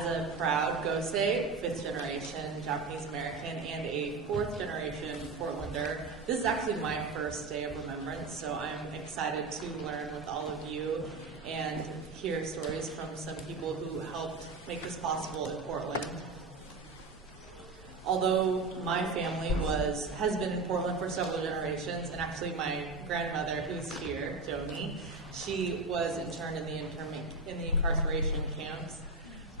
As a proud Gosei, 5th generation Japanese American, and a 4th generation Portlander, this is actually my first day of remembrance, so I'm excited to learn with all of you and hear stories from some people who helped make this possible in Portland. Although my family has been in Portland for several generations, and actually my grandmother, who's here, Joni, she was interned in the incarceration camps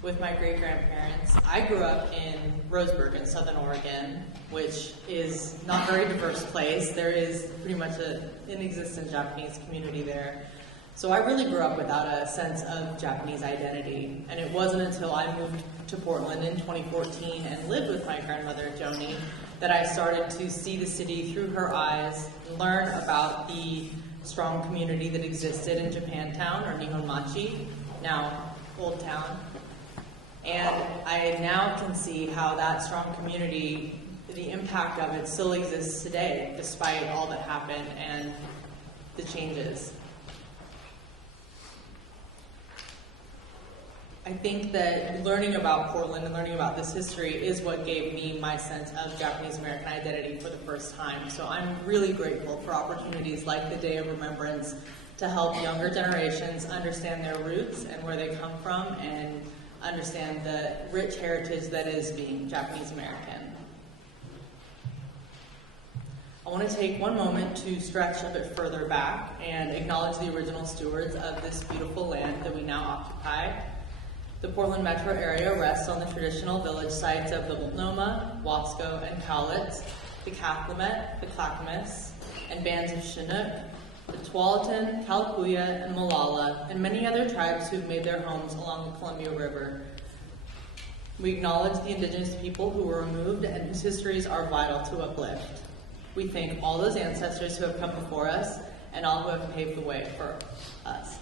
with my great-grandparents. I grew up in Roseburg in Southern Oregon, which is not a very diverse place. There is pretty much an inexistent Japanese community there. So I really grew up without a sense of Japanese identity. And it wasn't until I moved to Portland in 2014 and lived with my grandmother, Joni, that I started to see the city through her eyes, learn about the strong community that existed in Japantown, or Nihonmachi, now Old Town. And I now can see how that strong community, the impact of it still exists today, despite all that happened and the changes. I think that learning about Portland and learning about this history is what gave me my sense of Japanese American identity for the first time. So I'm really grateful for opportunities like the Day of Remembrance to help younger generations understand their roots and where they come from, and understand the rich heritage that is being Japanese American. I want to take one moment to stretch a bit further back and acknowledge the original stewards of this beautiful land that we now occupy. The Portland metro area rests on the traditional village sites of the Multnomah, Wasco, and Cowlitz, the Cathlamet, the Clackamas, and bands of Chinook, the Tualatin, Kalapuya, and Molalla, and many other tribes who've made their homes along the Columbia River. We acknowledge the indigenous people who were removed and whose histories are vital to uplift. We thank all those ancestors who have come before us and all who have paved the way for us.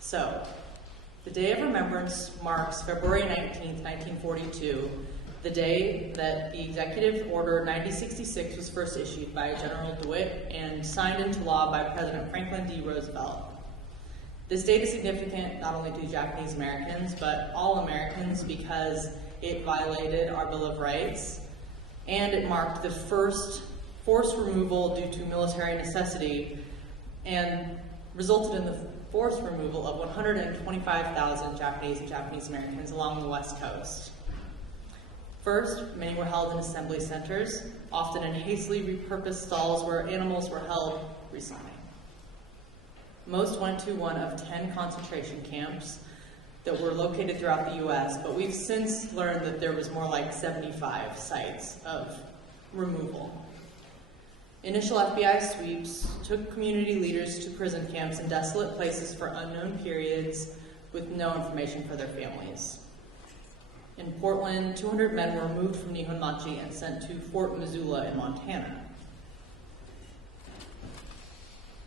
So, the Day of Remembrance marks February 19th, 1942, the day that the Executive Order 9066 was first issued by General DeWitt and signed into law by President Franklin D. Roosevelt. This date is significant not only to Japanese Americans, but all Americans, because it violated our Bill of Rights, and it marked the first forced removal due to military necessity, and resulted in the forced removal of 125,000 Japanese and Japanese Americans along the West Coast. First, many were held in assembly centers, often in hastily repurposed stalls where animals were held recently. Most went to one of 10 concentration camps that were located throughout the U.S., but we've since learned that there was more like 75 sites of removal. Initial FBI sweeps took community leaders to prison camps in desolate places for unknown periods with no information for their families. In Portland, 200 men were removed from Nihonmachi and sent to Fort Missoula in Montana.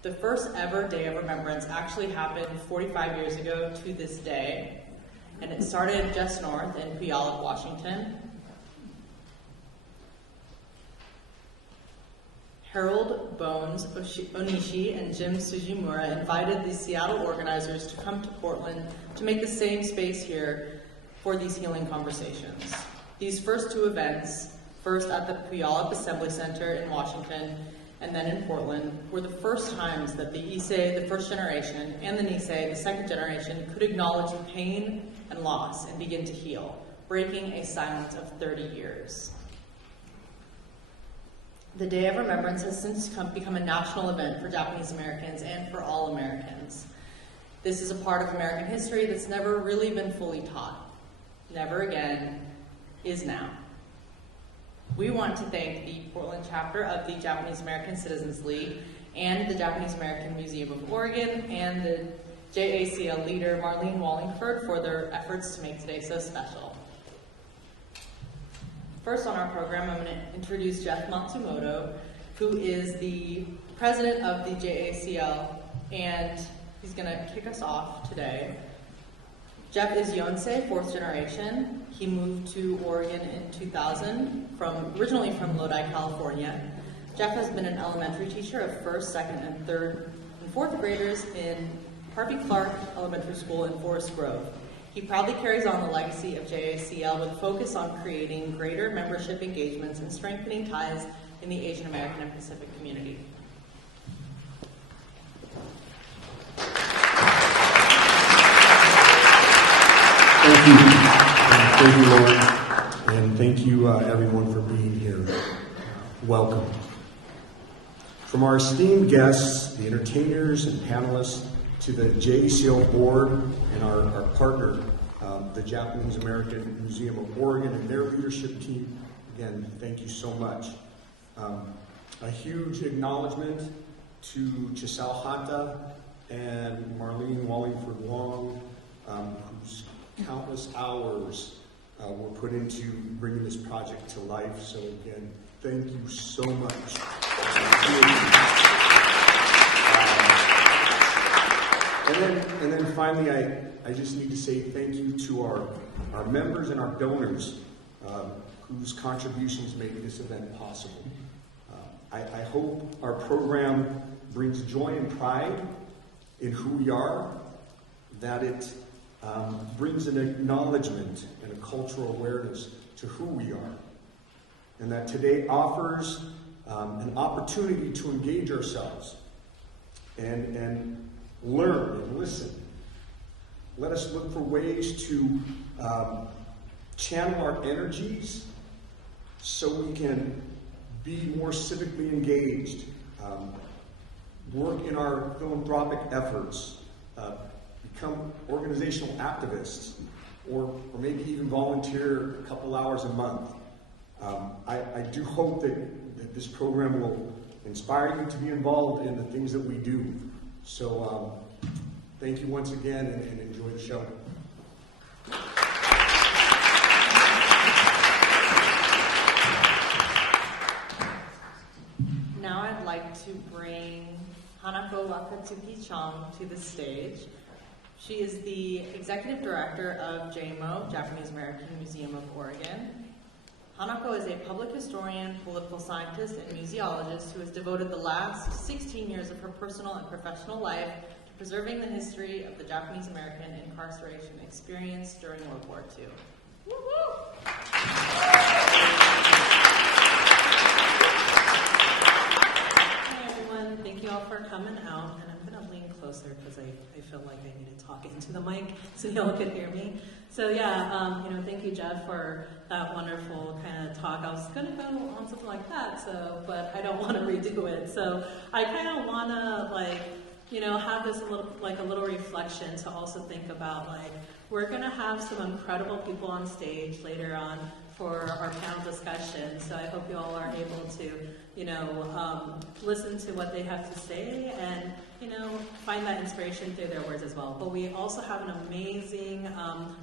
The first ever Day of Remembrance actually happened 45 years ago to this day, and it started just north in Puyallup, Washington. Harold Bones Onishi and Jim Sujimura invited the Seattle organizers to come to Portland to make the same space here for these healing conversations. These first two events, first at the Puyallup Assembly Center in Washington and then in Portland, were the first times that the Issei, the first generation, and the Nisei, the second generation, could acknowledge the pain and loss and begin to heal, breaking a silence of 30 years. The Day of Remembrance has since become a national event for Japanese Americans and for all Americans. This is a part of American history that's never really been fully taught. Never again is now. We want to thank the Portland chapter of the Japanese American Citizens League and the Japanese American Museum of Oregon and the JACL leader Marlene Wallingford for their efforts to make today so special. First on our program, I'm going to introduce Jeff Matsumoto, who is the president of the JACL, and he's going to kick us off today. Jeff is Yonsei, 4th generation. He moved to Oregon in 2000, originally from Lodi, California. Jeff has been an elementary teacher of 1st, 2nd, and 3rd and 4th graders in Harvey Clark Elementary School in Forest Grove. He proudly carries on the legacy of JACL with a focus on creating greater membership engagements and strengthening ties in the Asian American and Pacific community. Thank you. Thank you, Lauren. And thank you, everyone, for being here. Welcome. From our esteemed guests, the entertainers and panelists, to the JACL board and our partner, the Japanese American Museum of Oregon and their leadership team, again, thank you so much. A huge acknowledgement to Chisao Hata and Marlene Wallingford-Long, whose countless hours were put into bringing this project to life. So again, thank you so much. And then finally, I just need to say thank you to our members and our donors whose contributions make this event possible. I hope our program brings joy and pride in who we are, that it brings an acknowledgement and a cultural awareness to who we are, and that today offers an opportunity to engage ourselves and learn and listen. Let us look for ways to channel our energies so we can be more civically engaged, work in our philanthropic efforts, become organizational activists, or maybe even volunteer a couple hours a month. I do hope that this program will inspire you to be involved in the things that we do. So thank you once again, and enjoy the show. Now I'd like to bring Hanako Wakatsuki-chan to the stage. She is the Executive Director of JAMO, Japanese American Museum of Oregon. Hanako is a public historian, political scientist, and museologist who has devoted the last 16 years of her personal and professional life to preserving the history of the Japanese American incarceration experience during World War II. Woo-hoo! Hi everyone, thank you all for coming out, and I'm going to lean closer because I feel like I need to talk into the mic so y'all can hear me. So yeah, thank you, Jeff, for that wonderful kind of talk. I was going to go on something like that, but I don't want to redo it. So I kind of want to have this a little reflection to also think about we're going to have some incredible people on stage later on for our panel discussion. So I hope you all are able to listen to what they have to say and find that inspiration through their words as well. But we also have an amazing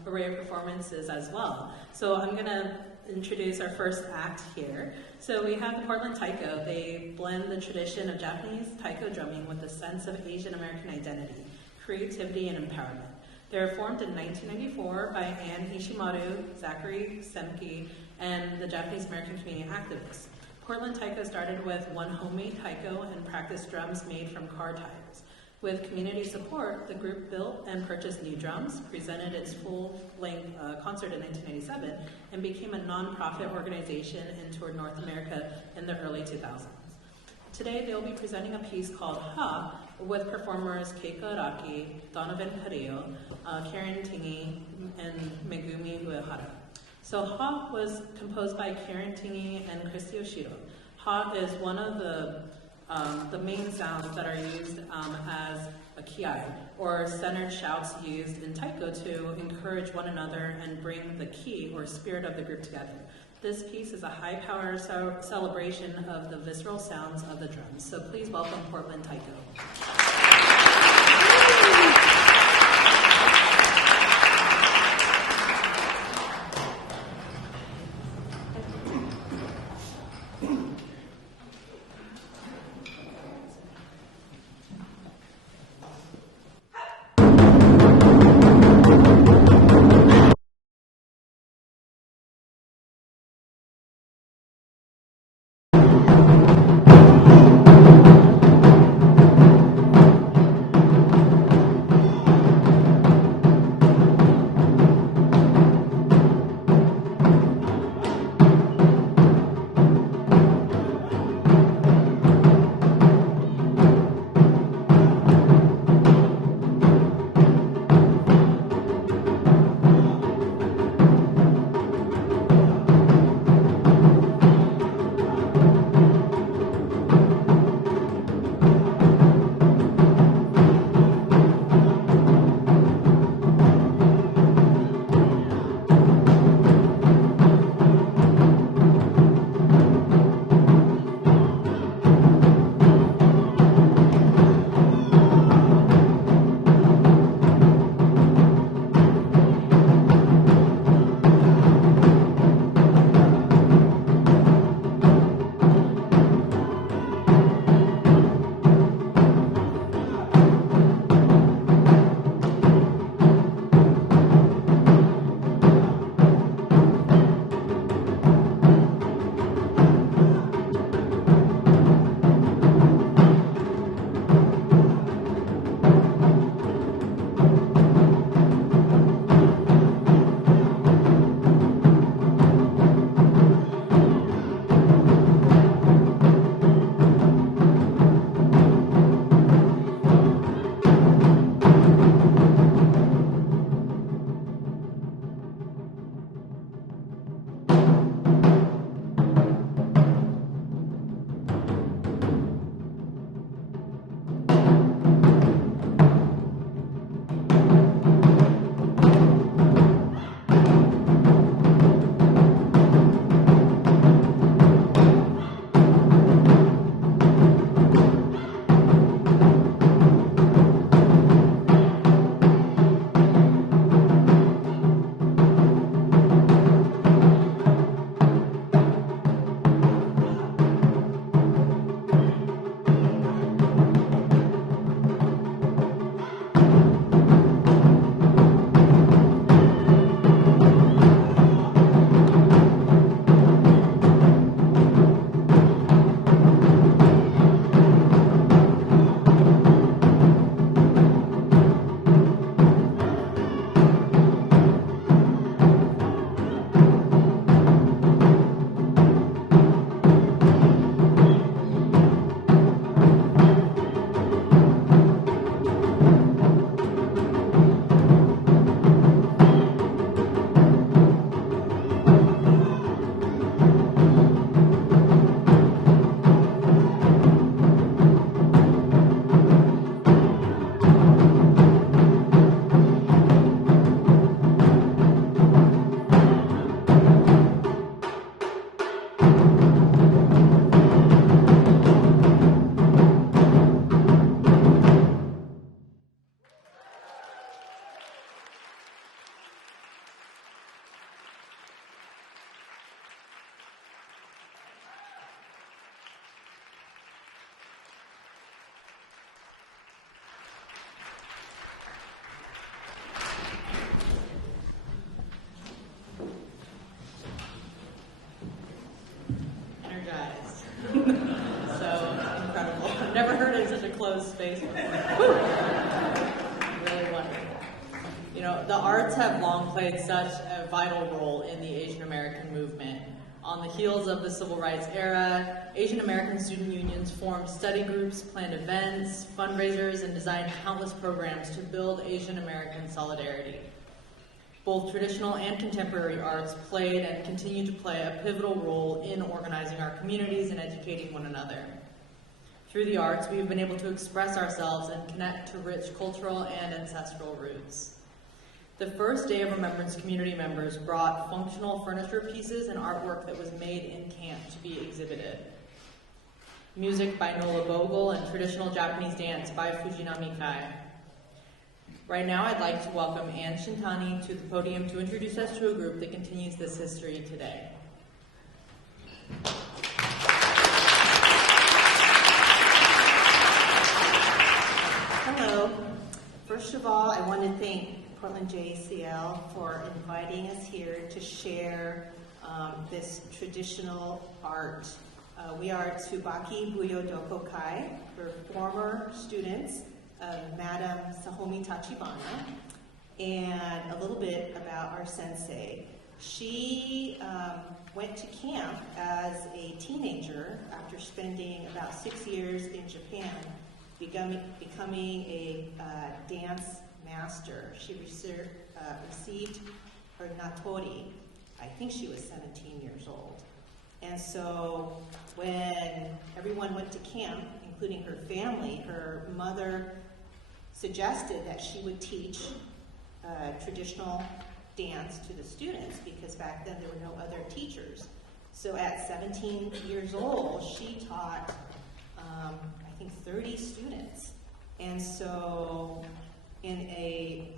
array of performances as well. So I'm going to introduce our first act here. So we have the Portland Taiko. They blend the tradition of Japanese taiko drumming with a sense of Asian American identity, creativity, and empowerment. They were formed in 1994 by Anne Hishimaru, Zachary Semke, and the Japanese American community activists. Portland Taiko started with one homemade taiko and practiced drums made from car tires. With community support, the group built and purchased new drums, presented its full-length concert in 1997, and became a non-profit organization and toured North America in the early 2000s. Today, they will be presenting a piece called Ha with performers Keiko Araki, Donovan Carrillo, Karen Tingy, and Megumi Uehara. So Ha was composed by Karen Tingy and Christy Oshiro. Ha is one of the main sounds that are used as a kiai, or centered shouts used in taiko to encourage one another and bring the ki, or spirit of the group together. This piece is a high-power celebration of the visceral sounds of the drums. So please welcome Portland Taiko. face. Really wonderful. You know, the arts have long played such a vital role in the Asian American movement. On the heels of the Civil Rights era, Asian American student unions formed study groups, planned events, fundraisers, and designed countless programs to build Asian American solidarity. Both traditional and contemporary arts played and continue to play a pivotal role in organizing our communities and educating one another. Through the arts, we have been able to express ourselves and connect to rich cultural and ancestral roots. The first Day of Remembrance community members brought functional furniture pieces and artwork that was made in camp to be exhibited. Music by Nola Bogle and traditional Japanese dance by Fujinami Kai. Right now, I'd like to welcome Ann Shintani to the podium to introduce us to a group that continues this history today. Hello. First of all, I want to thank Portland JCL for inviting us here to share this traditional art. We are Tsubaki Buyo Doukoukai. We're former students of Madam Sahomi Tachibana, and a little bit about our sensei. She went to camp as a teenager after spending about 6 years in Japan, becoming a dance master. She received her natori. I think she was 17 years old. And so when everyone went to camp, including her family, her mother suggested that she would teach traditional dance to the students, because back then there were no other teachers. So at 17 years old, she taught, I think, 30 students. And so in a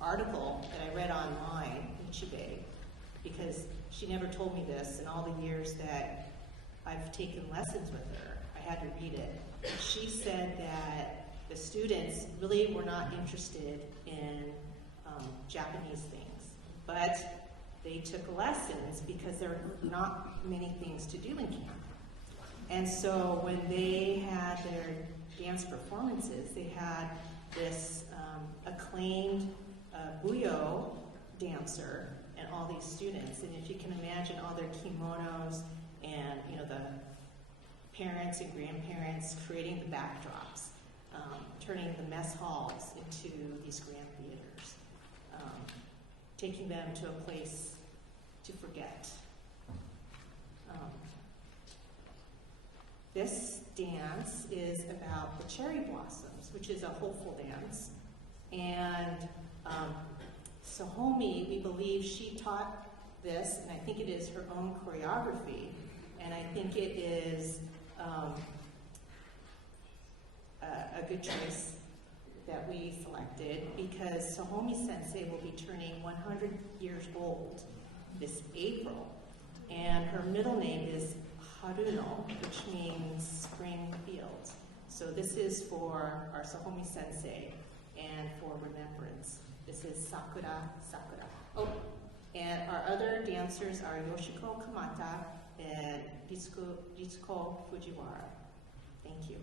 article that I read online, Ichibei, because she never told me this in all the years that I've taken lessons with her, I had to read it. She said that the students really were not interested in Japanese things, but they took lessons because there were not many things to do in camp. And so when they had their dance performances, they had this acclaimed Buyo dancer and all these students. And if you can imagine all their kimonos and, you know, the parents and grandparents creating the backdrops, turning the mess halls into these grand theaters, taking them to a place to forget. This dance is about the cherry blossoms, which is a hopeful dance. And Sahomi, we believe she taught this, and I think it is her own choreography, and I think it is a good choice that we selected, because Sahomi Sensei will be turning 100 years old this April, and her middle name is Haruno, which means spring fields. So this is for our Sahomi Sensei and for remembrance. This is Sakura, Sakura. Oh, and our other dancers are Yoshiko Kamata and Ritsuko Fujiwara. Thank you.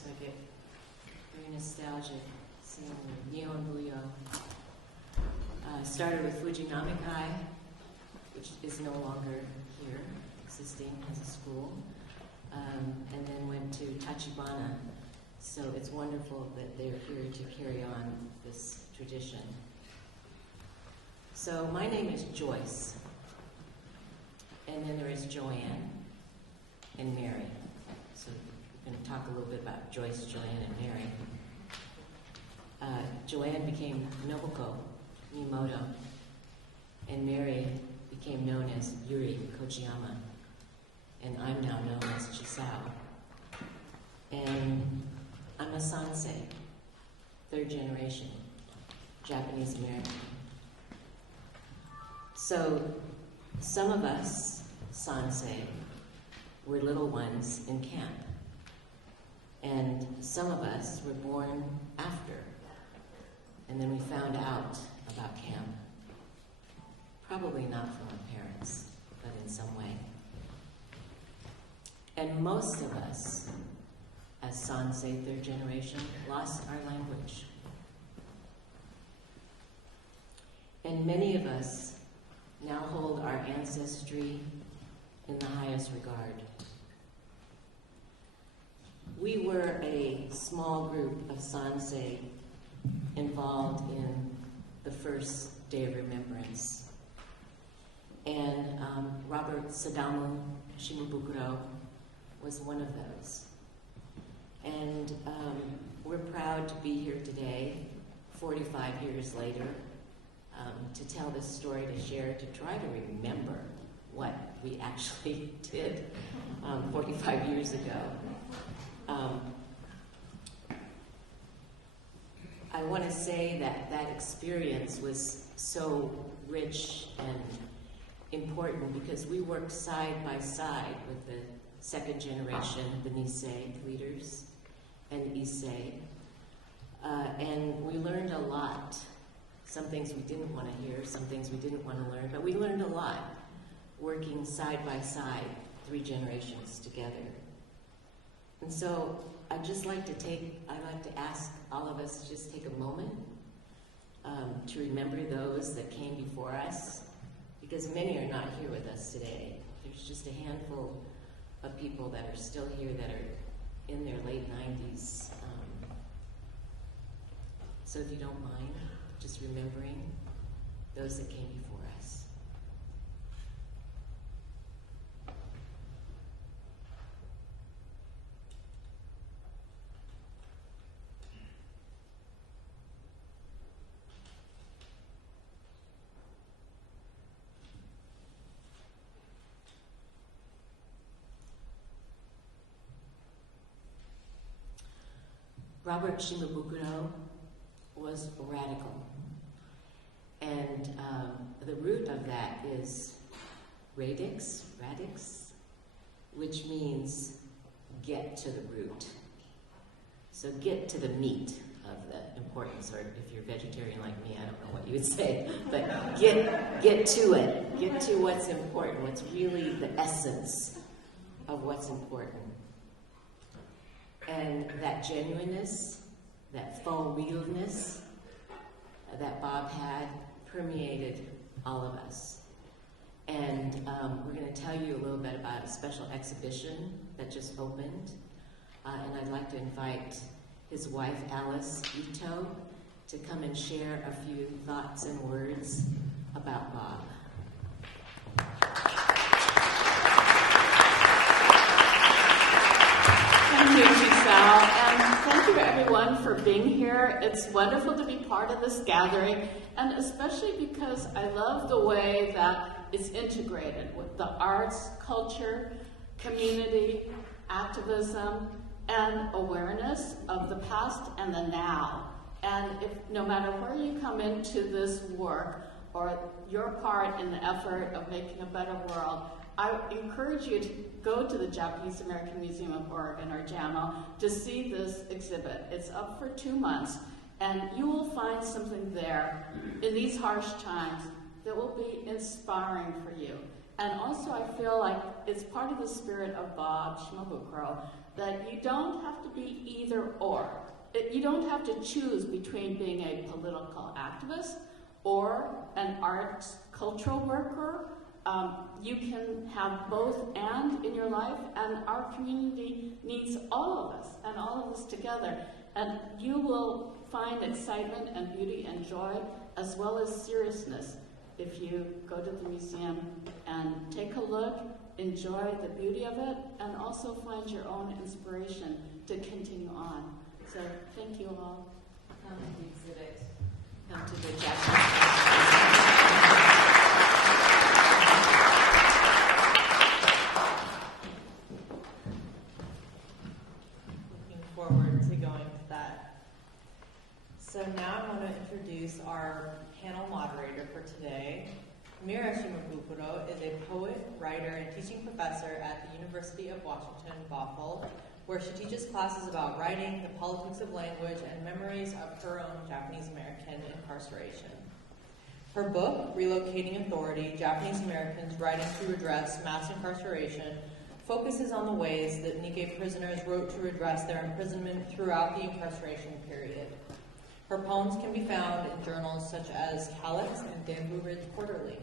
so I get very nostalgic seeing Nihon Buyo. Started with Fujinamikai, which is no longer here, existing as a school, and then went to Tachibana. So it's wonderful that they're here to carry on this tradition. So my name is Joyce, and then there is Joanne and Mary. So we're going to talk a little bit about Joyce, Joanne, and Mary. Joanne became Nobuko Miyamoto, and Mary became known as Yuri Kochiyama, and I'm now known as Chisao. And I'm a Sansei, third generation, Japanese American. So some of us, Sansei, were little ones in camp, and some of us were born after, and then we found out about camp. Probably not from our parents, but in some way. And most of us, as Sansei, third generation, lost our language. And many of us now hold our ancestry in the highest regard. We were a small group of Sansei involved in the first Day of Remembrance. And Robert Sadamu Shimabukuro was one of those. And we're proud to be here today, 45 years later, to tell this story, to share, to try to remember what we actually did 45 years ago. I want to say that that experience was so rich and important because we worked side by side with the second generation, the Nisei leaders, and Issei. And we learned a lot. Some things we didn't want to hear, some things we didn't want to learn, but we learned a lot working side by side, 3 generations together. And so I'd like to ask all of us to just take a moment to remember those that came before us, because many are not here with us today. There's just a handful of people that are still here that are in their late 90s. So if you don't mind, just remembering those that came before us. Robert Shimabukuro was radical. And the root of that is radix, which means get to the root. So get to the meat of the importance, or if you're vegetarian like me, I don't know what you would say, but get to it. Get to what's important, what's really the essence of what's important. And that genuineness, that faux realness that Bob had permeated all of us. And we're going to tell you a little bit about a special exhibition that just opened. And I'd like to invite his wife, Alice Ito, to come and share a few thoughts and words about Bob. Thank you, Chisao, and thank you everyone for being here. It's wonderful to be part of this gathering, and especially because I love the way that it's integrated with the arts, culture, community, activism, and awareness of the past and the now. And if no matter where you come into this work or your part in the effort of making a better world, I encourage you to go to the Japanese American Museum of Oregon, or JAMO, to see this exhibit. It's up for 2 months, and you will find something there in these harsh times that will be inspiring for you. And also I feel like it's part of the spirit of Bob Shimabukuro that you don't have to be either or. You don't have to choose between being a political activist or an arts cultural worker. You can have both and in your life, and our community needs all of us and all of us together. And you will find excitement and beauty and joy as well as seriousness if you go to the museum and take a look, enjoy the beauty of it, and also find your own inspiration to continue on. So thank you all. Come to the exhibit. Come to the Japanese. Looking forward to going to that. So now I want to introduce our panel moderator for today. Mira Shimabukuro is a poet, writer, and teaching professor at the University of Washington, Bothell, where she teaches classes about writing, the politics of language, and memories of her own Japanese American incarceration. Her book, Relocating Authority, Japanese Americans Writing to Redress Mass Incarceration, focuses on the ways that Nikkei prisoners wrote to redress their imprisonment throughout the incarceration period. Her poems can be found in journals such as Calyx and Bamboo Ridge Quarterly.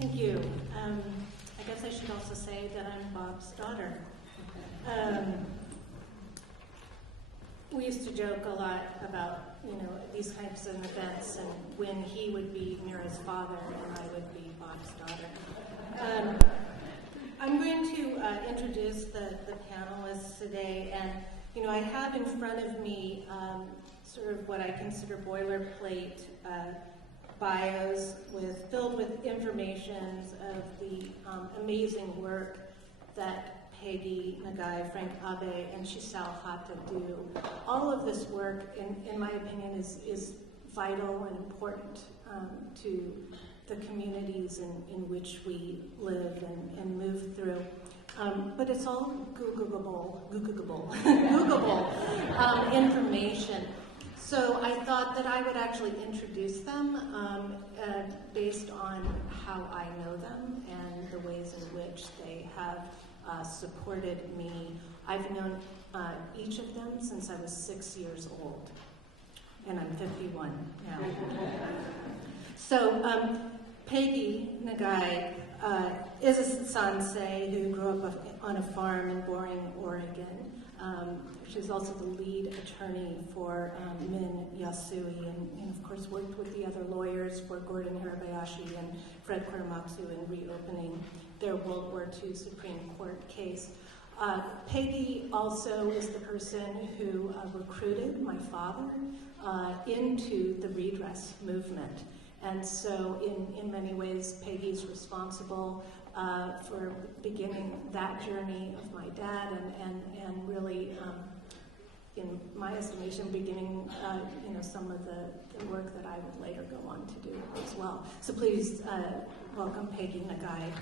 Thank you. I guess I should also say that I'm Bob's daughter. We used to joke a lot about, these types of events and when he would be Mira's father and I would be Bob's daughter. I'm going to introduce the panelists today, and I have in front of me sort of what I consider boilerplate bios filled with informations of the amazing work that Peggy Nagae, Frank Abe, and Chisao Hata do. All of this work, in my opinion, is vital and important to the communities in which we live and move through. But it's all Googleable information. So I thought that I would actually introduce them based on how I know them and the ways in which they have supported me. I've known each of them since I was 6 years old, and I'm 51 now. So Peggy Nagae is a Sansei who grew up on a farm in Boring, Oregon. She's also the lead attorney for Min Yasui, and of course worked with the other lawyers for Gordon Hirabayashi and Fred Kuramatsu in reopening their World War II Supreme Court case. Peggy also is the person who recruited my father into the Redress movement. And so in many ways, Peggy's responsible for beginning that journey of my dad and really, in my estimation, beginning some of the work that I would later go on to do as well. So please welcome Peggy Nagae.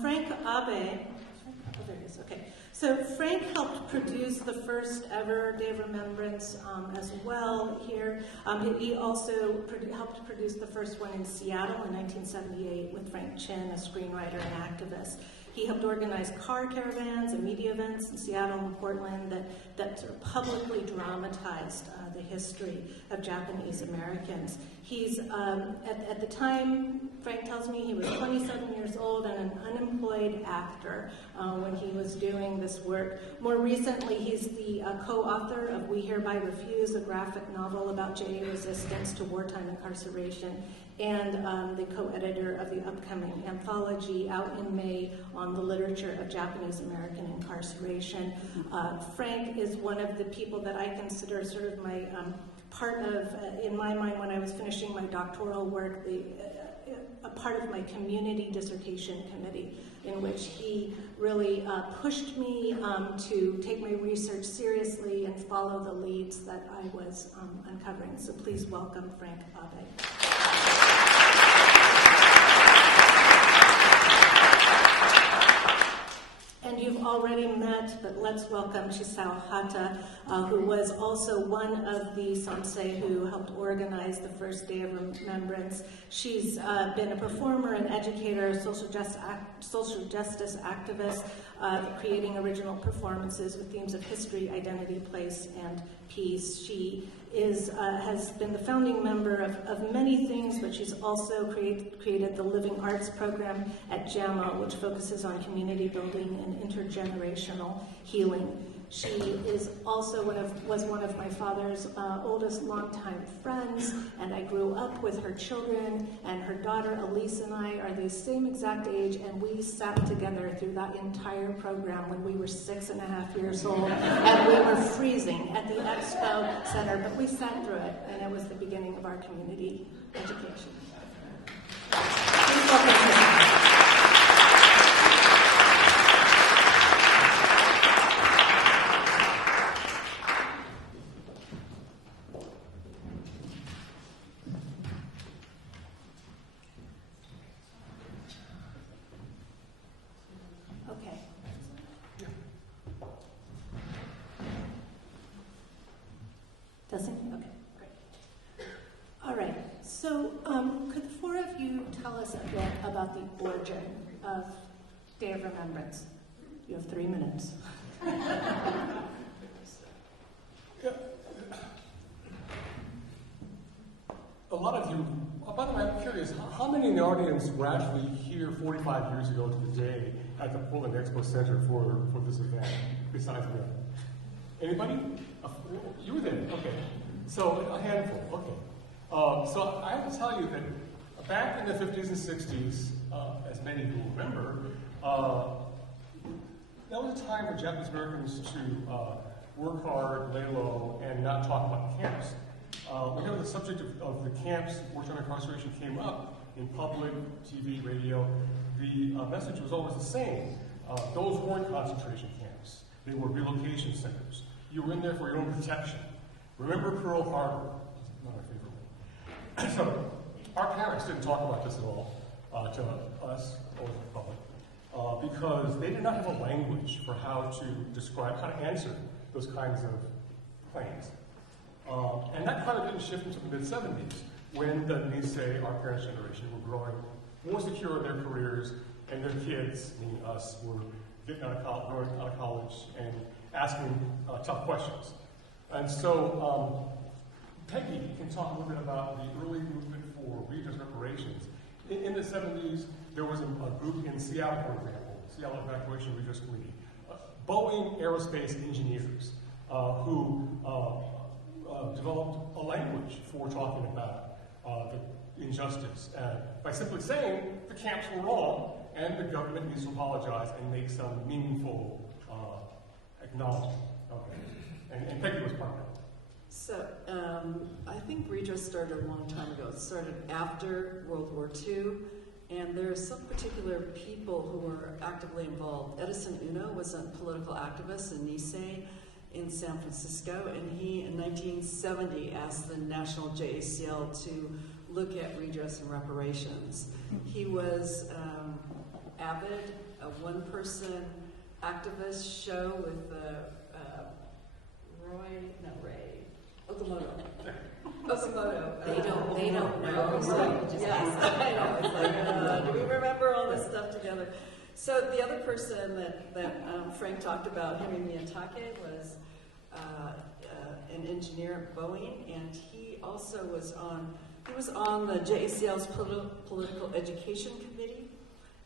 Frank Abe. Oh, there it is. Okay. So Frank helped produce the first ever Day of Remembrance as well here. He also helped produce the first one in Seattle in 1978 with Frank Chin, a screenwriter and activist. He helped organize car caravans and media events in Seattle and Portland that sort of publicly dramatized the history of Japanese Americans. He's, at the time, Frank tells me he was 27 years old and an unemployed actor when he was doing this work. More recently, he's the co-author of We Hereby Refuse, a graphic novel about JA resistance to wartime incarceration, and the co-editor of the upcoming anthology out in May on the literature of Japanese American incarceration. Frank is one of the people that I consider sort of my part of, in my mind, when I was finishing my doctoral work, a part of my community dissertation committee, in which he really pushed me to take my research seriously and follow the leads that I was uncovering. So please welcome Frank Abe. And you've already met, but let's welcome Chisao Hata, who was also one of the Sansei who helped organize the first Day of Remembrance. She's been a performer and educator, social justice activist, creating original performances with themes of history, identity, place, and peace. She has been the founding member of many things, but she's also created the Living Arts program at JAMA, which focuses on community building and intergenerational healing. She is also was one of my father's oldest longtime friends, and I grew up with her children, and her daughter Elise and I are the same exact age, and we sat together through that entire program when we were 6.5 years old, and we were freezing at the Expo Center, but we sat through it, and it was the beginning of our community education. Please welcome her. About the origin of Day of Remembrance. You have 3 minutes. A lot of you, by the way, I'm curious, how many in the audience were actually here 45 years ago to the day at the Portland Expo Center for this event, besides me? Anybody? You were there, okay. So, a handful, okay. So I have to tell you that back in the 50s and 60s, as many of you will remember, that was a time for Japanese Americans to work hard, lay low, and not talk about the camps. Whenever the subject of the camps, wartime incarceration, came up in public, TV, radio, the message was always the same. Those weren't concentration camps. They were relocation centers. You were in there for your own protection. Remember Pearl Harbor? Not my favorite one. So, our parents didn't talk about this at all to us or the public because they did not have a language for how to describe, how to answer those kinds of claims. And that kind of didn't shift until the mid-70s when the Nisei, our parents' generation, were growing more secure in their careers, and their kids, meaning us, were getting out of college and asking tough questions. And so Peggy can talk a little bit about the early movement for redress reparations. In the 70s, there was a group in Seattle, for example, Seattle Evacuation Redress Committee, Boeing aerospace engineers who developed a language for talking about the injustice by simply saying the camps were wrong and the government needs to apologize and make some meaningful acknowledgement. Okay. And Peggy was part of that. So, I think redress started a long time ago. It started after World War II, and there are some particular people who were actively involved. Edison Uno was a political activist in Nisei in San Francisco, and he, in 1970, asked the National JACL to look at redress and reparations. He was avid, a one-person activist show with Okamoto. They don't know. Yes, I know. It's like, do we remember all this stuff together? So the other person that Frank talked about, Henry Miyatake, was an engineer at Boeing, and he also was on the JACL's political education committee,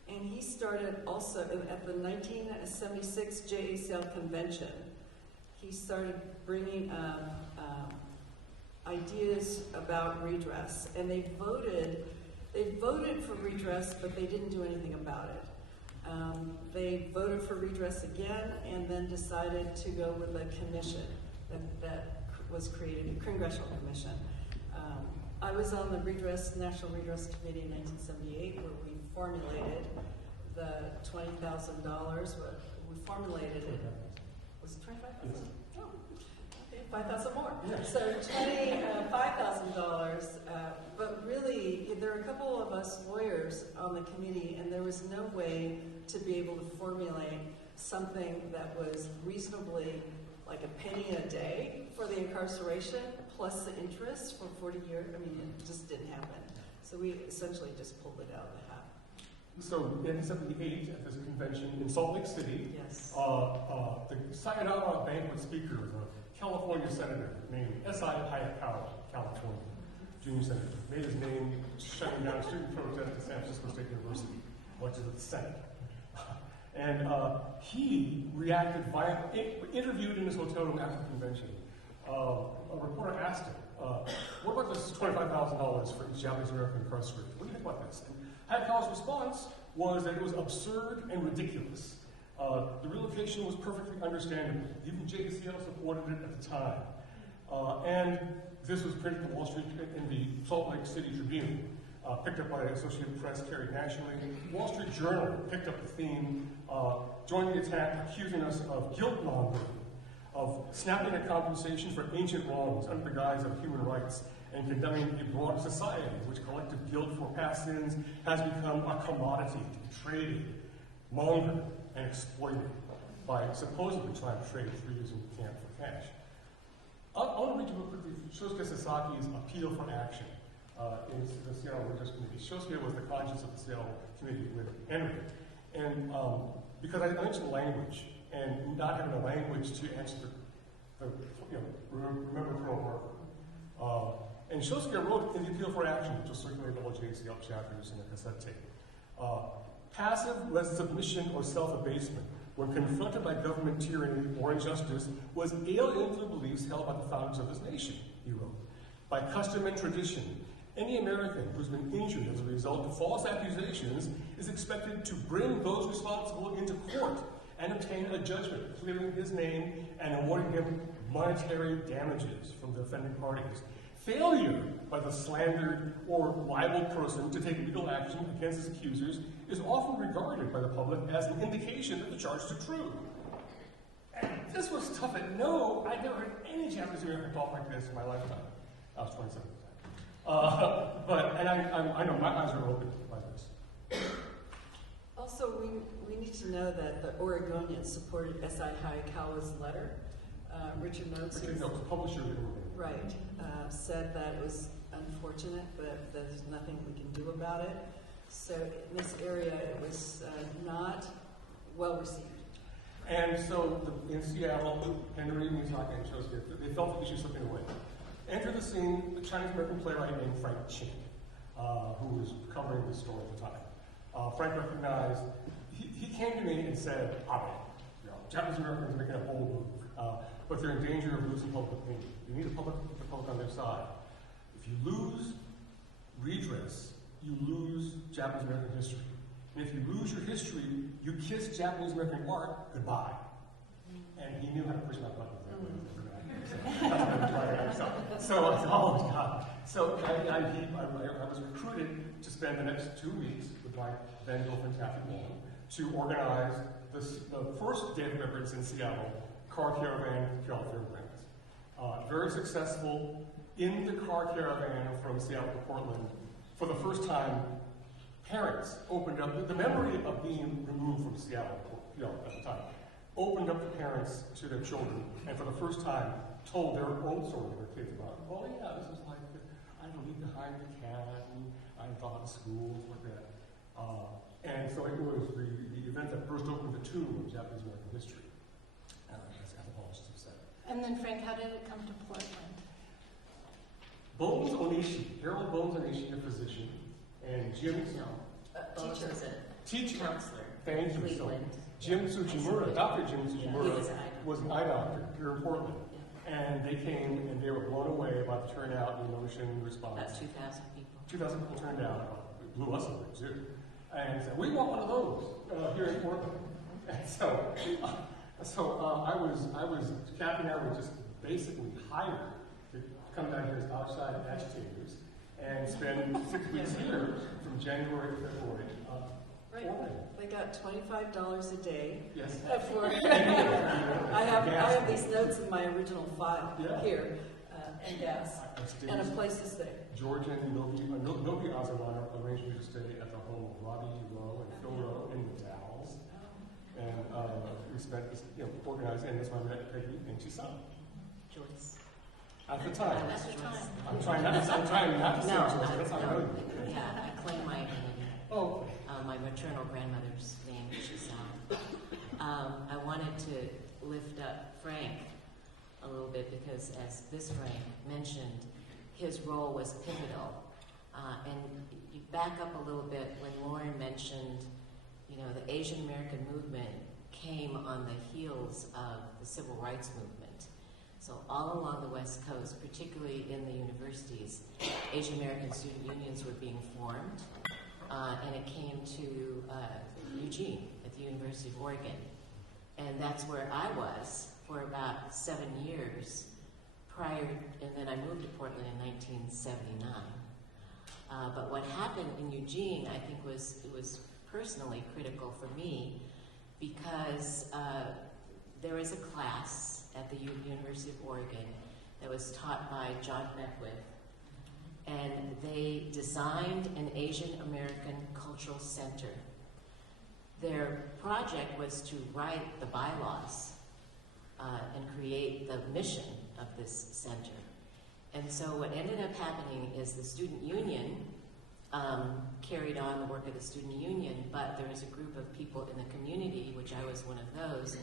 and he started also at the 1976 JACL convention. He started bringing ideas about redress, and they voted for redress, but they didn't do anything about it. They voted for redress again, and then decided to go with a commission that was created, a congressional commission. I was on the National Redress Committee in 1978, where we formulated the $20,000. We formulated it. Was it 25,000? Oh, okay, 5,000 more. Yes. So $5,000. But really, there are a couple of us lawyers on the committee, and there was no way to be able to formulate something that was reasonably like a penny a day for the incarceration plus the interest for 40 years. I mean, it just didn't happen. So we essentially just pulled it out of the hat. So in 1978, at this convention in Salt Lake City, Yes. the Sayonara banquet speaker was a California senator named Chisao Hata, California, junior senator, made his name shutting down student protest at San Francisco State University, went to the Senate. And he reacted violently, interviewed in his hotel room after the convention. A reporter asked him, what about this $25,000 for each Japanese American incarcerated? What do you think about this? And Hayakawa's response was that it was absurd and ridiculous. The relocation was perfectly understandable. Even JCL supported it at the time. And this was printed in the Wall Street in the Salt Lake City Tribune, picked up by the Associated Press, carried nationally. Wall Street Journal picked up the theme, joined the attack, accusing us of guilt mongering, of snapping at compensation for ancient wrongs under the guise of human rights, and condemning a broad society in which collective guilt for past sins has become a commodity to be traded, mongered, and exploited by supposedly trying to trade 3 years in camp for cash. I want to read you real quickly Shosuke Sasaki's appeal for action in the Seattle Redress Committee. Shosuke was the conscience of the Seattle Committee with Henry. And because I mentioned language, and not having a language to answer remember Pearl Harbor. And Shosuke wrote in the appeal for action, which was circulated all JCL chapters in a cassette tape. Passive submission or self-abasement, when confronted by government tyranny or injustice, was alien to the beliefs held by the founders of this nation, he wrote. By custom and tradition, any American who's been injured as a result of false accusations is expected to bring those responsible into court and obtain a judgment clearing his name and awarding him monetary damages from the offending parties. Failure by the slandered or libeled person to take legal action against his accusers is often regarded by the public as an indication that the charges are true. And this was tough. I'd never heard any Japanese American talk like this in my lifetime. I was 27 at the time. I know my eyes are open by this. Also, we need to know that the Oregonians supported S.I. Hayakawa's letter. Richard Notes, publisher, right, said that it was unfortunate, but there's nothing we can do about it. So in this area, it was not well received. And so in Seattle, Henry, Miyazaki, and Shosuke, they felt that they should slip away. Enter the scene a Chinese-American playwright named Frank Abe, who was covering this story at the time. Frank recognized, he came to me and said, Japanese Americans are making a bold move, but they're in danger of losing public opinion. You need the public on their side. If you lose redress, you lose Japanese American history. And if you lose your history, you kiss Japanese American art goodbye. And he knew how to push my button. So I said, oh God. So I was recruited to spend the next 2 weeks with my then girlfriend Kathy Mullen to organize the first Day of Remembrance in Seattle, car caravan California Grants. Very successful. In the car caravan from Seattle to Portland, for the first time, parents opened up, the memory of being removed from Seattle, at the time, opened up the parents to their children, and for the first time, told their own story to their kids about, oh yeah, this was like, I had to leave behind the cat, and I thought of school, like that. And so it was the event that burst open the tomb of Japanese American history, as anthropologists have said. And then Frank, how did it come to Portland? Bones Onishi, Harold Bones Onishi, a physician, and Jim... Teacher. Counselor. Thank you. So, Jim Tsujimura, Dr. Jim Tsujimura, was an eye doctor here in Portland. And they came and they were blown away by the turnout and emotion response. About 2,000 people. 2,000 people turned out. It blew us away too. And said, we want one of those here in Portland. And so, Kathy and I were just basically hired come down here as outside agitators and spend 6 weeks here from January to February. Right. They got $25 a day. Yes. For I have these notes in my original file here, and gas, and a place to stay. George and Nobi Azawan arranged me to stay at the home of Robbie Rowe and Phil Rowe in the Dalles. And we spent, organizing, and that's when I met Peggy and Chisao. Joyce. At the time. At the time. I'm trying not to say Joyce. That's how I know you. Yeah, I claim my Oh. my maternal grandmother's name, Chisao. I wanted to lift up Frank a little bit because, as this Frank mentioned, his role was pivotal. And you back up a little bit when Lauren mentioned, the Asian American movement came on the heels of the civil rights movement. So all along the West Coast, particularly in the universities, Asian American student unions were being formed. And it came to Eugene at the University of Oregon. And that's where I was for about 7 years prior, and then I moved to Portland in 1979. But what happened in Eugene, I think, was personally critical for me because there was a class at the University of Oregon that was taught by John Beckwith, and they designed an Asian American Cultural Center. Their project was to write the bylaws and create the mission of this center. And so what ended up happening is the student union carried on the work of the student union, but there was a group of people in the community, which I was one of those,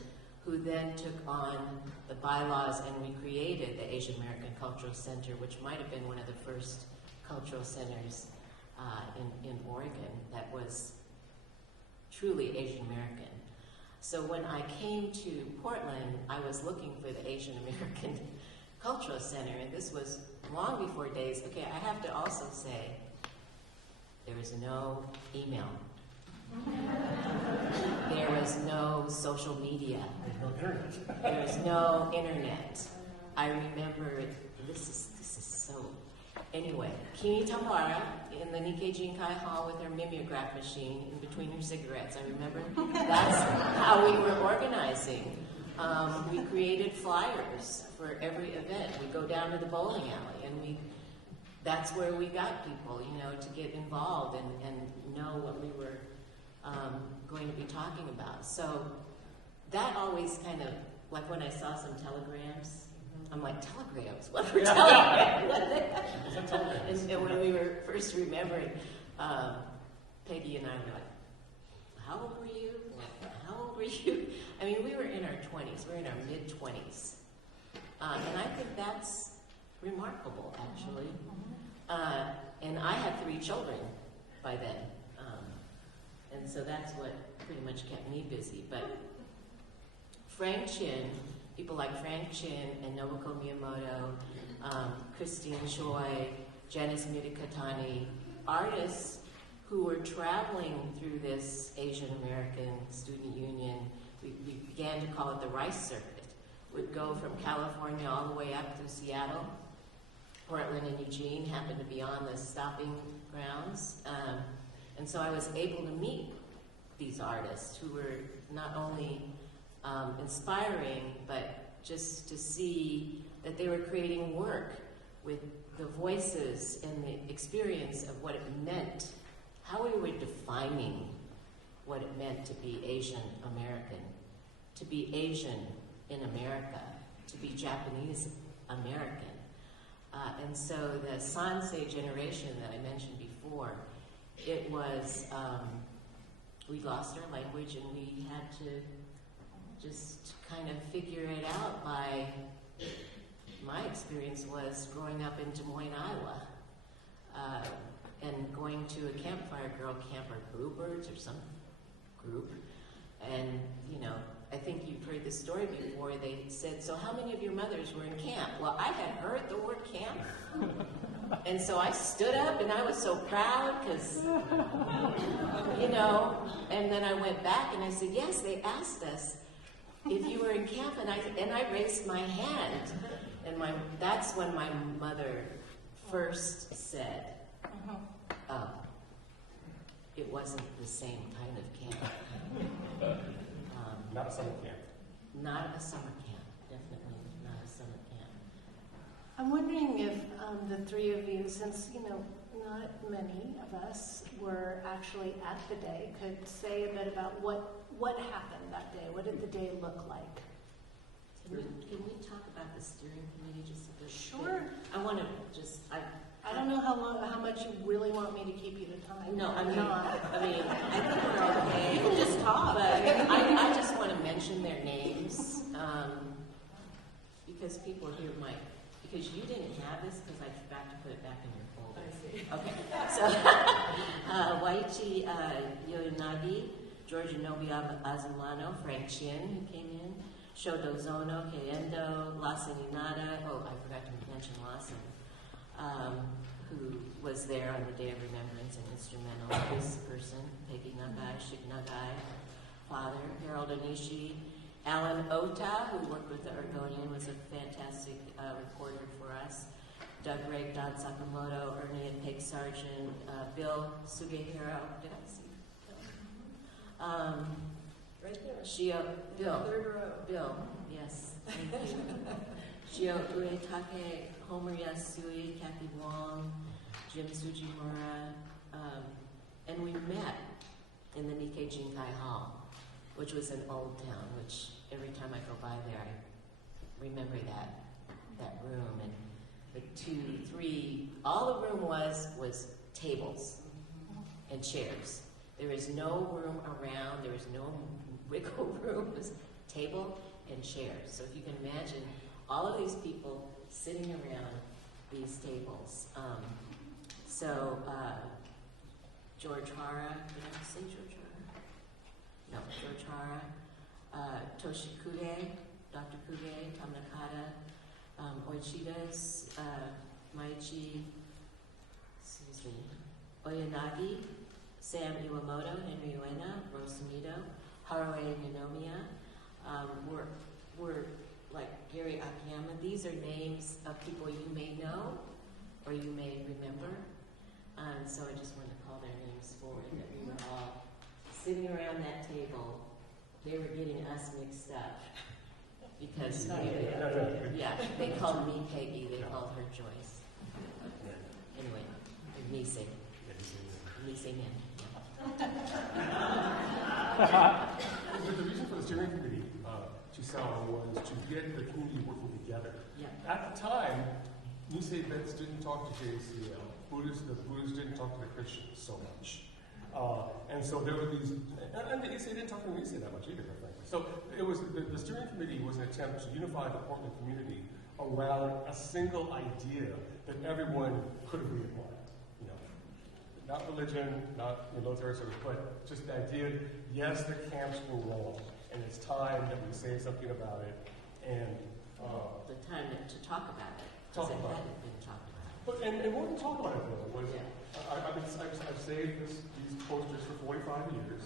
who then took on the bylaws and recreated the Asian American Cultural Center, which might have been one of the first cultural centers in Oregon that was truly Asian American. So when I came to Portland, I was looking for the Asian American Cultural Center, and this was long before days. Okay, I have to also say, there was no email. There was no social media. There was no internet. I remember, this is so. Anyway, Kini Tamara in the Nikkei Jinkai Hall with her mimeograph machine in between her cigarettes. I remember that's how we were organizing. We created flyers for every event. We go down to the bowling alley, and that's where we got people, to get involved and know what we were going to be talking about. So that always kind of, like when I saw some telegrams, I'm like, telegrams? What were telegrams? And when we were first remembering, Peggy and I were like, how old were you? How old were you? I mean, we were in our 20s. We were in our mid-20s. And I think that's remarkable, actually. And I had 3 children by then. And so that's what pretty much kept me busy. But Frank Chin, people like Frank Chin and Nobuko Miyamoto, Christine Choi, Janice Midikatani, artists who were traveling through this Asian American student union, we began to call it the Rice Circuit, would go from California all the way up through Seattle. Portland and Eugene happened to be on the stopping grounds. And so I was able to meet these artists who were not only inspiring, but just to see that they were creating work with the voices and the experience of what it meant, how we were defining what it meant to be Asian American, to be Asian in America, to be Japanese American. And so the Sansei generation that I mentioned before, it was, we lost our language and we had to just kind of figure it out by, my experience was growing up in Des Moines, Iowa, and going to a campfire girl camp or Bluebirds or some group. And, I think you've heard this story before. They said, so how many of your mothers were in camp? Well, I had heard the word camp. And so I stood up and I was so proud because, and then I went back and I said, yes, they asked us if you were in camp, and I raised my hand. And that's when my mother first said, it wasn't the same kind of camp. Not a summer camp. Not a summer camp, definitely not a summer camp. I'm wondering if the three of you, since, not many of us were actually at the day, could say a bit about what happened that day. What did the day look like? Can we talk about the steering committee just a bit? Sure. I want to just, I don't know how much you really want me to keep you to time. No, I mean, Not. I think we're okay. You can just talk. But I just want to mention their names, because people here might, because you didn't have this, because I forgot to put it back in your folder. I see. Okay, so, Waichi Yoinagi, Georgia Nobi Azulano, Frank Chin, who came in, Shodo Zono, Keiendo, Lawson Inada, I forgot to mention Lawson, who was there on the Day of Remembrance and instrumental. This person, Peggy Nagae, Shik Nagae, father, Harold Onishi, Alan Ota, who worked with the Oregonian, was a fantastic reporter for us. Doug Rake, Don Sakamoto, Ernie and Peg Sargent, Bill Sugehiro. Did I see Bill? Right there. Shio, Bill. Third row. Bill, yes, thank you. Shio Uetake, Homer Yasui, Kathy Wong, Jim Sujimura, and we met in the Nikkei Jinkai Hall, which was an old town, which every time I go by there, I remember that room, and the 2, 3, all the room was tables and chairs. There is no room around, there is no wiggle room, it was table and chairs. So if you can imagine all of these people sitting around these tables. George Hara, did I say George Hara? No, George Hara, Toshi Kuge, Dr. Kuge, Tom Nakata, Oichidas, Maichi, Oyanagi, Sam Iwamoto, Henry Uena, Rosamito, Haruo Ninomiya, were like Gary Akiyama. These are names of people you may know or you may remember. So I just wanted to call their names forward, that we were all sitting around that table. They were getting us mixed up because they called me Peggy, they called her Joyce. Anyway, Mise Nin. But the reason for the steering committee, Chisao, was to get the community working together. Yeah. At the time, Nisei Vets didn't talk to JCL. The Buddhists didn't talk to the Christians so much. And so there were these, and the Issei didn't talk to the Issei that much either, frankly. So it was, the steering committee was an attempt to unify the Portland community around a single idea that everyone could agree upon. Not religion, not military service, but just the idea, yes, the camps were wrong, and it's time that we say something about it, and the time to talk about it. Talk Because it about hadn't been talked about. But and more than talk about it though was I've saved these posters for 45 years.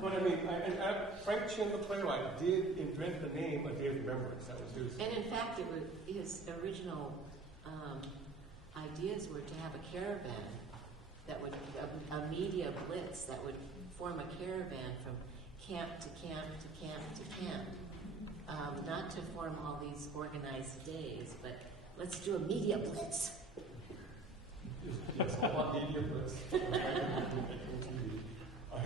But I mean, Frank Chin, the playwright, did invent the name A Day of Remembrance. That was his. And in fact, it was his original ideas were to have a caravan that would a media blitz that would form a caravan from camp to camp to camp to camp. Not to form all these organized days, but let's do a media blitz. Yes, all about media blitz.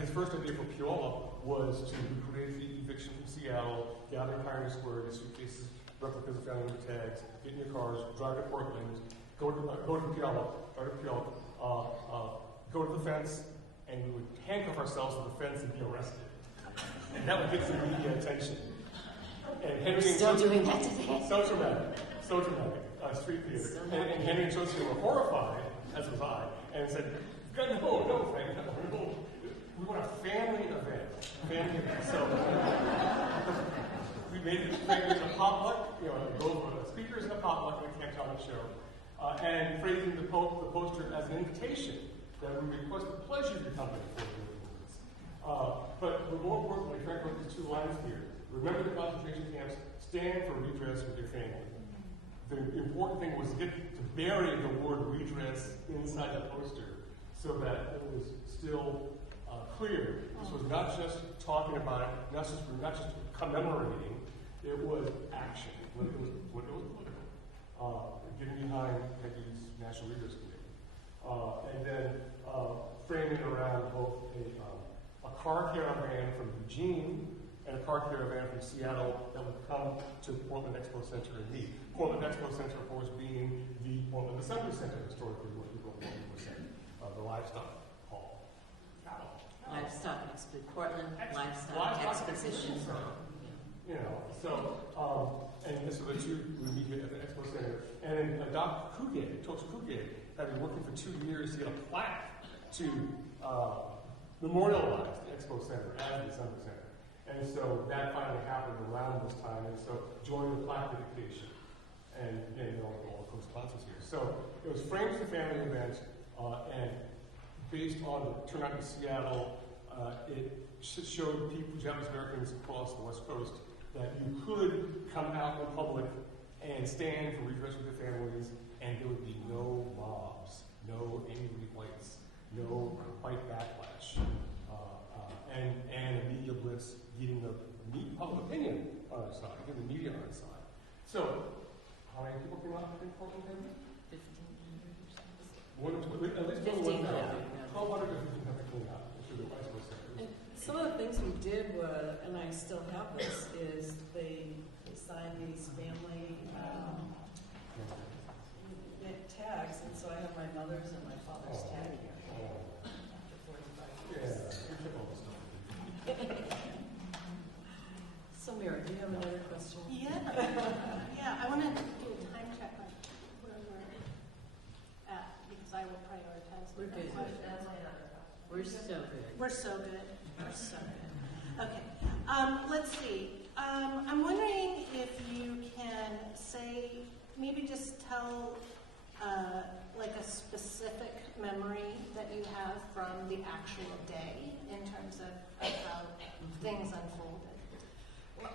His first idea for Piola was to recreate the eviction from Seattle, gather in Pioneer Square, get suitcases, replicas of family tags, get in your cars, drive to Portland, go to Piola, go to the fence, and we would handcuff ourselves to the fence and be arrested. And that would get some media attention. And Henry Still doing that today. So dramatic. Street theater. And Henry and Josephine were horrified, as was I, and said, no, Frank, no. We want a family event. So we made it a potluck, both speakers and a potluck and a Cantata show. And phrasing the poster as an invitation that we request the pleasure of your company for the movements. But more importantly, Frank wrote these two lines here. remember the concentration camps, stand for redress with your family. The important thing was to bury the word redress inside the poster so that it was still clear. This was not just talking about it, not just commemorating, it was action. It was political. Getting behind Peggy's National Redress Committee. And then framing around both a car caravan from Eugene and a car caravan from Seattle that would come to the Portland Expo Center and meet. Portland Expo Center, of course, being the Portland Assembly Center, historically, what people in Portland would say, the livestock hall. Livestock Portland Livestock Exposition. You know, so, and so the two would meet at the Expo Center. And then Dr. Toast Kuge, had been working for 2 years to get a plaque to memorialize the Expo Center as the Assembly Center. And so that finally happened around this time, and so joined the plaque dedication. And all the co-sponsors here. So it was framed as a family event, and based on the turnout in Seattle, it showed people, Japanese Americans across the West Coast, that you could come out in public and stand for redress with your families, and there would be no mobs, no angry whites, no white backlash, and a media blitz getting the public opinion on our side, getting the media on our side. So, how many people came out in Portland? 1,500 or something. At least 1,000. 1,200 to 1,500 came out. And some of the things we did was, and I still have this, is they signed these family tags, and so I have my mother's and my father's tag here. After 45 years. So Mira, do you have another question? Yeah, I want to do a time check on where we're at, because I will prioritize. We're good. We're so good. We're so good. We're so good. Okay. Let's see. I'm wondering if you can say, maybe just tell like a specific memory that you have from the actual day in terms of how things unfolded. Well,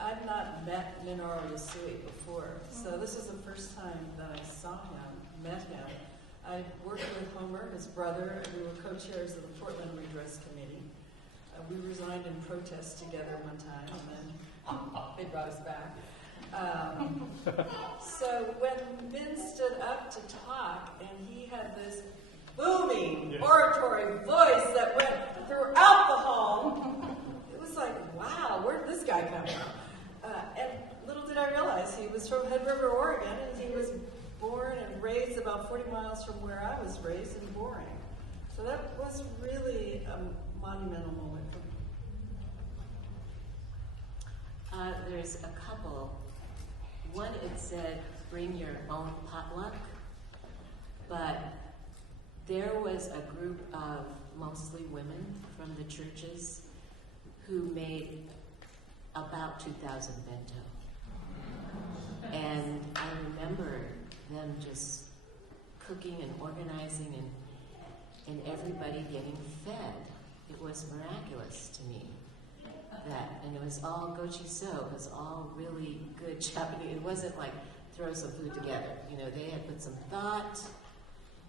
I'd not met Minoru Yasui before, so this is the first time that I saw him, met him. I worked with Homer, his brother, and we were co-chairs of the Portland Redress Committee. We resigned in protest together one time, and then they brought us back. So when Ben stood up to talk, and he had this booming oratory voice that went throughout the hall, it was like, wow, where did this guy come from? And little did I realize he was from Hood River, Oregon, and he was born and raised about 40 miles from where I was raised in Boring. So that was really a monumental moment for me. There's a couple. One, it said, bring your own potluck, but there was a group of mostly women from the churches who made about 2,000 bento. And I remember them just cooking and organizing and everybody getting fed. It was miraculous to me. And it was all gochiso, it was all really good Japanese. It wasn't like throw some food together. You know, they had put some thought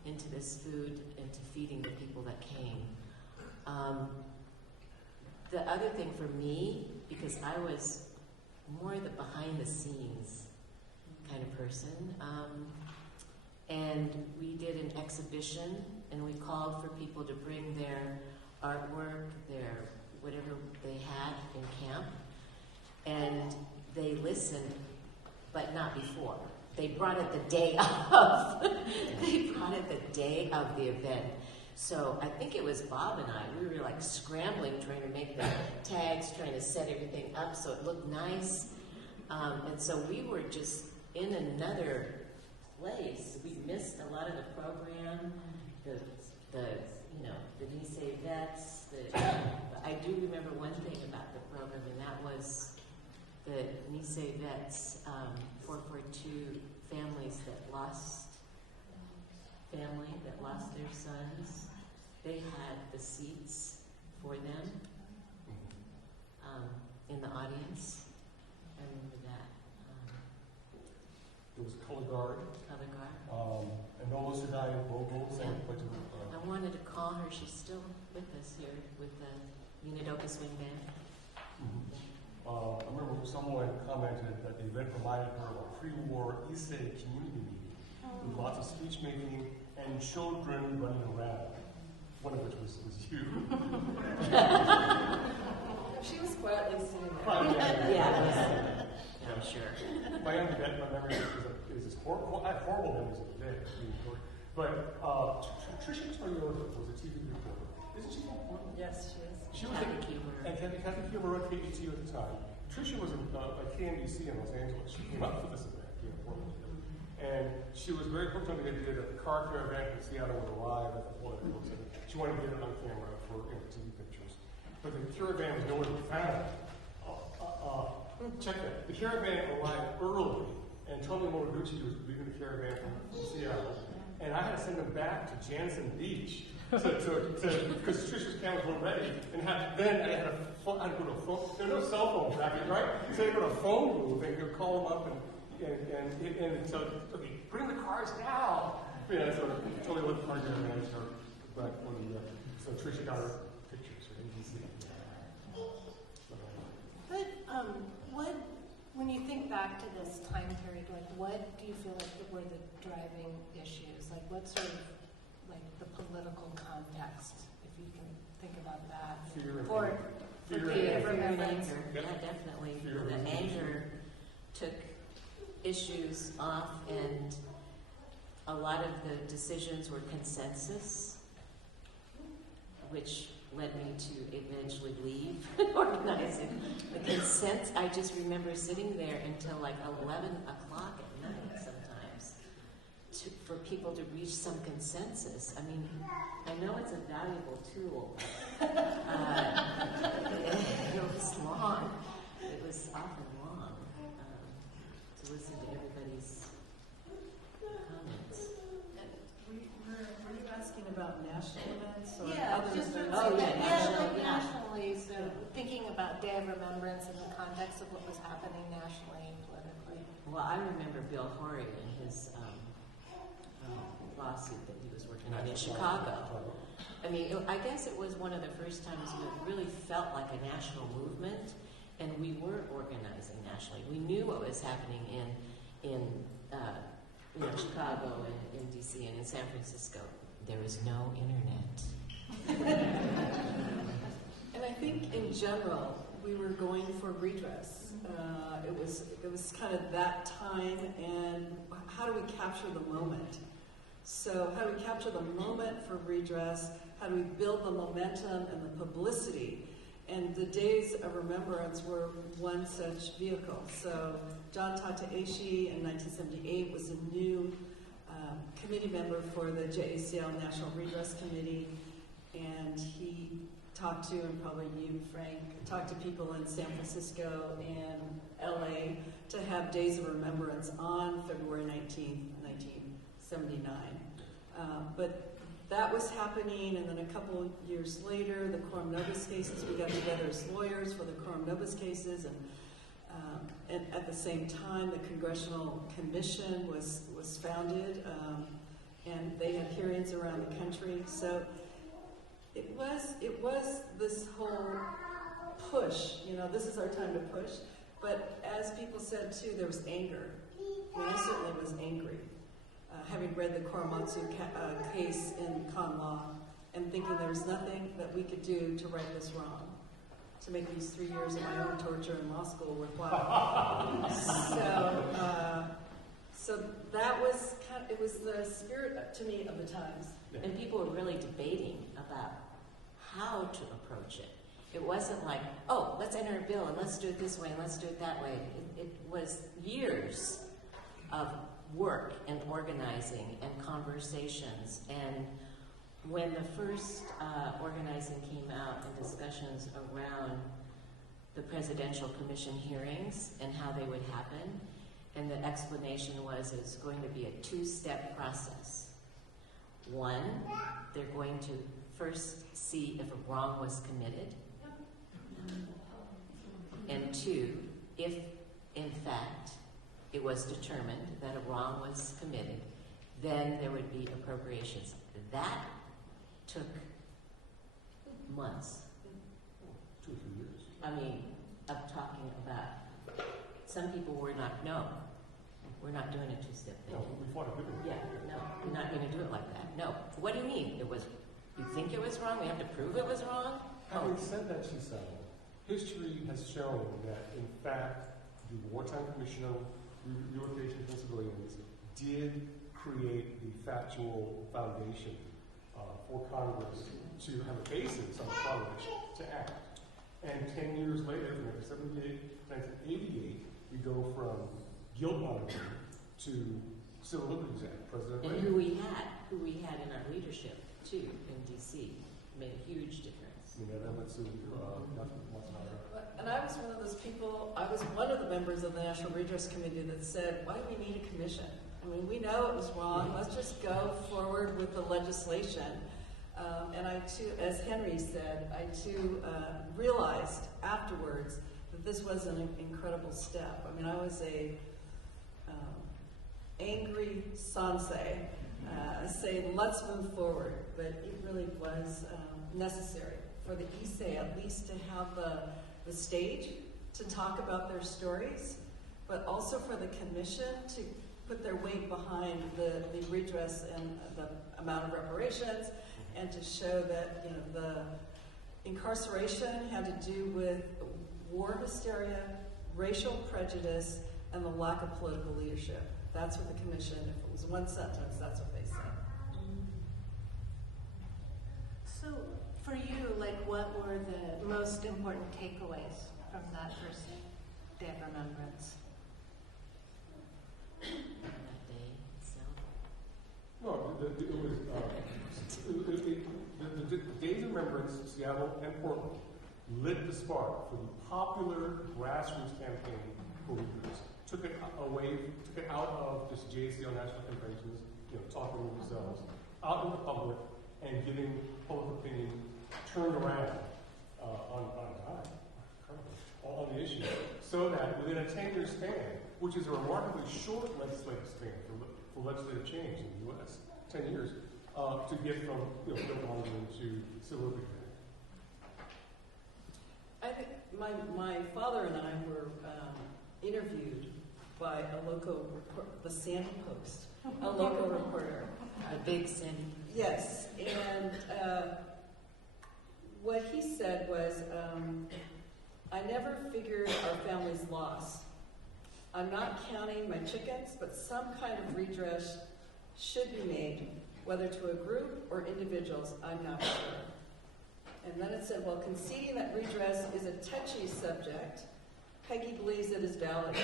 into this food, into feeding the people that came. The other thing for me, because I was more the behind the scenes kind of person, and we did an exhibition, and we called for people to bring their artwork, their whatever they had in camp, and they listened, but not before. They brought it the day of. They brought it the day of the event. So I think it was Bob and I. We were like scrambling, trying to make the tags, trying to set everything up so it looked nice. And so we were just in another place. We missed a lot of the program, the Nisei vets. I do remember one thing about the program, and that was the Nisei vets, 442 families that lost their sons. They had the seats for them. in the audience. I remember that. There was Color Guard, Color Guard. and Nola Sedai vocals, and I wanted to call her. She's still with us here with the Unidoka Swing Band. I remember someone commented that the event reminded her of a pre-war Issei community meeting with lots of speech making and children running around. One of which was you. She was quietly sitting there. Yeah, I'm sure. My memory is this horrible. I have horrible memories of the day. But Tricia Toyota was a TV reporter. Isn't she from Portland? Yes, she is. She was Kathy Kuber. And Kathy Kuber wrote KBTU at the time. Tricia was in KNBC in Los Angeles. She came up for this event here in Portland. And she was very hooked on the idea that the car caravan from Seattle would arrive at the Portland. She wanted to get it on camera for TV pictures. But the caravan was nowhere to be found. Check that. The caravan arrived early, and Tomi Momoguchi was leaving the caravan from Seattle. And I had to send them back to Jansen Beach because Trisha's cameras weren't ready. And then I had to go to a phone. There were no cell phones back then, right? So I had to go to a phone booth and go call them up and so okay, bring the cars now. Yeah, so totally let the car caravan start. But so Trisha got her pictures for ABC. What, when you think back to this time period, like what do you feel like were the driving issues? Like what sort of, like the political context, if you can think about that? Fear Fear and and anger. anger. Yeah, definitely. Fear The and anger took issues off, and a lot of the decisions were consensus, which led me to eventually leave organizing. The consent, I just remember sitting there until like 11 o'clock at night sometimes for people to reach some consensus. I mean, I know it's a valuable tool. It was long. It was often long to listen to everybody's comments. Were you asking about national events or Yeah, other just events? nationally, so thinking about Day of Remembrance in the context of what was happening nationally and politically. Well, I remember Bill Horry and his lawsuit that he was working on in Chicago. I mean, I guess it was one of the first times it really felt like a national movement, and we were organizing nationally. We knew what was happening in Chicago and in DC and in San Francisco. There was no internet. And I think in general, we were going for redress. It was kind of that time, and how do we capture the moment? So how do we capture the moment for redress? How do we build the momentum and the publicity? And the Days of Remembrance were one such vehicle. So John Tateishi in 1978 was a new committee member for the JACL National Redress Committee, and he talked to, and probably you, Frank, talked to people in San Francisco and LA to have Days of Remembrance on February 19th, 1979. But that was happening, and then a couple of years later, the Quorum Nobis cases, we got together as lawyers for the Quorum Nobis cases, and at the same time, the Congressional Commission was founded, and they had hearings around the country. So it was this whole push. This is our time to push. But as people said too, there was anger. I certainly was angry, having read the Korematsu case in con law, and thinking there was nothing that we could do to right this wrong, to make these 3 years of my own torture in law school worthwhile. So that was it was the spirit to me of the times. And people were really debating about how to approach it. It wasn't like, oh, let's enter a bill and let's do it this way and let's do it that way. It was years of work and organizing and conversations. And when the first organizing came out and discussions around the Presidential Commission hearings and how they would happen, and the explanation was it's going to be a two-step process. One, they're going to first see if a wrong was committed. And two, if in fact it was determined that a wrong was committed, then there would be appropriations. That took months. 2 or 3 years. I mean, I'm talking about, some people were not, no, we're not doing a two-step thing. No, we fought a good one. Yeah, no, we're not going to do it like that. No. What do you mean? You think it was wrong? We have to prove it was wrong? Having said that, Chisao, history has shown that, in fact, the Wartime Commission on Rehabilitation of Civilians did create the factual foundation for Congress to have a basis on Congress to act. And 10 years later, in 1988, we go from guilt monitoring to Civil Liberties Act. President And Reagan. who we had in our leadership, too, in D.C., made a huge difference. And I was one of those people, I was one of the members of the National Redress Committee that said, why do we need a commission? I mean, we know it was wrong, let's just go forward with the legislation. And I too, as Henry said, I too realized afterwards that this was an incredible step. I mean, I was a angry Sansei saying, let's move forward, but it really was necessary for the Issei at least to have the stage to talk about their stories, but also for the commission to put their weight behind the redress and the amount of reparations, and to show that the incarceration had to do with war hysteria, racial prejudice, and the lack of political leadership. That's what the commission, if it was one sentence, that's what they said. So, for you, like, what were the most important takeaways from that first Day of Remembrance? That day itself. No, the Days of Remembrance, Seattle and Portland, lit the spark for the popular grassroots campaign for redress. Took it out of just JCL national conventions, talking to themselves, out in the public, and getting public opinion turned around on the issue, so that within a 10-year span, which is a remarkably short legislative span for legislative change in the U.S., 10 years, to get from bill monitoring to civil liberties. I think my father and I were interviewed by a local the Sandy Post, a local reporter. A big Sandy. Yes, and what he said was, I never figured our family's loss. I'm not counting my chickens, but some kind of redress should be made, whether to a group or individuals, I'm not sure. And then it said, well, conceding that redress is a touchy subject, Peggy believes it is valid.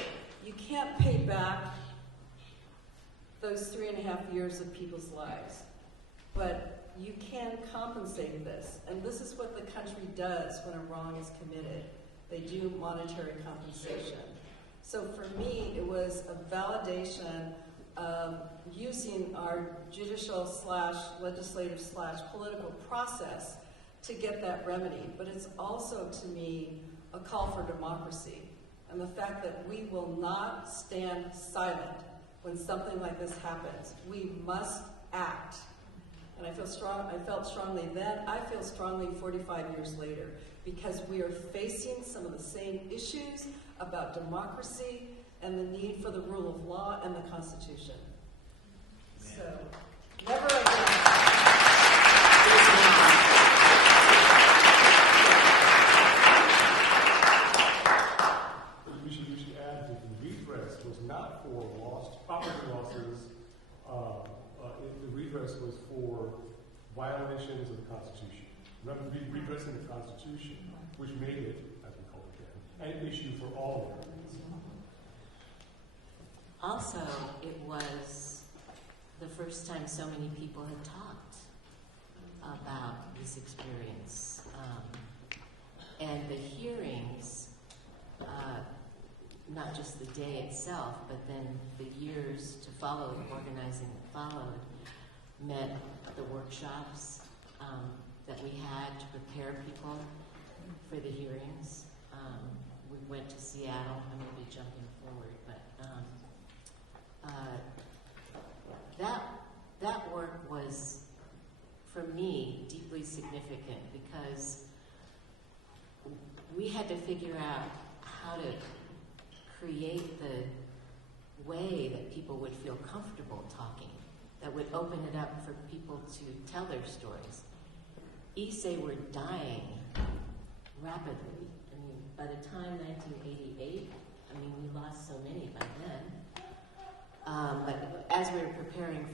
You can't pay back those 3.5 years of people's lives, but you can compensate this. And this is what the country does when a wrong is committed. They do monetary compensation. So for me, it was a validation of using our judicial / legislative / political process to get that remedy. But it's also, to me, a call for democracy. And the fact that we will not stand silent when something like this happens. We must act. And I felt strongly then, I feel strongly 45 years later, because we are facing some of the same issues about democracy and the need for the rule of law and the Constitution. So, never again. We should add that the redress was not for property losses. The redress was for violations of the Constitution. Redressing the Constitution, which made it, as we call it then, an issue for all Americans. Also, it was the first time so many people had talked about this experience. And the hearings, not just the day itself, but then the years to follow, the organizing that followed, meant the workshops that we had to prepare people for the hearings, we went to Seattle. I may be jumping forward, but that work was, for me, deeply significant because we had to figure out how to create the way that people would feel comfortable talking, that would open it up for people to tell their stories. Issei were dying rapidly. I mean, by the time 1988, I mean, we lost so many by then. But as we were preparing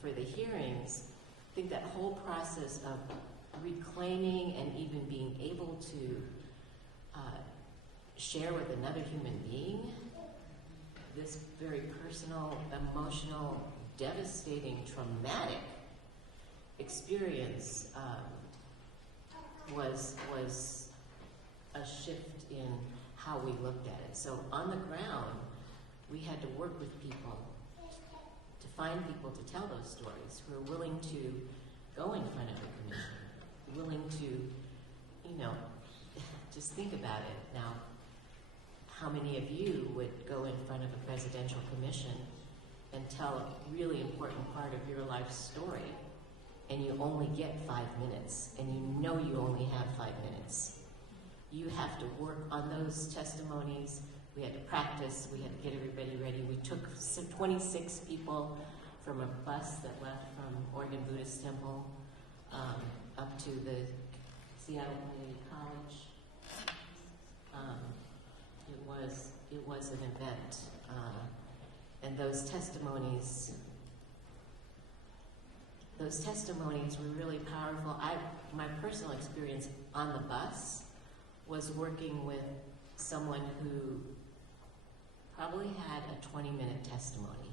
for the hearings, I think that whole process of reclaiming and even being able to share with another human being this very personal, emotional, devastating, traumatic experience was a shift in how we looked at it. So on the ground, we had to work with people to find people to tell those stories who are willing to go in front of a commission, willing to, just think about it. Now, how many of you would go in front of a presidential commission and tell a really important part of your life story, and you only get 5 minutes, and you know you only have 5 minutes? You have to work on those testimonies. We had to practice. We had to get everybody ready. We took 26 people from a bus that left from Oregon Buddhist Temple up to the Seattle Community College. It was an event, and those testimonies were really powerful. My personal experience on the bus was working with someone who probably had a 20-minute testimony.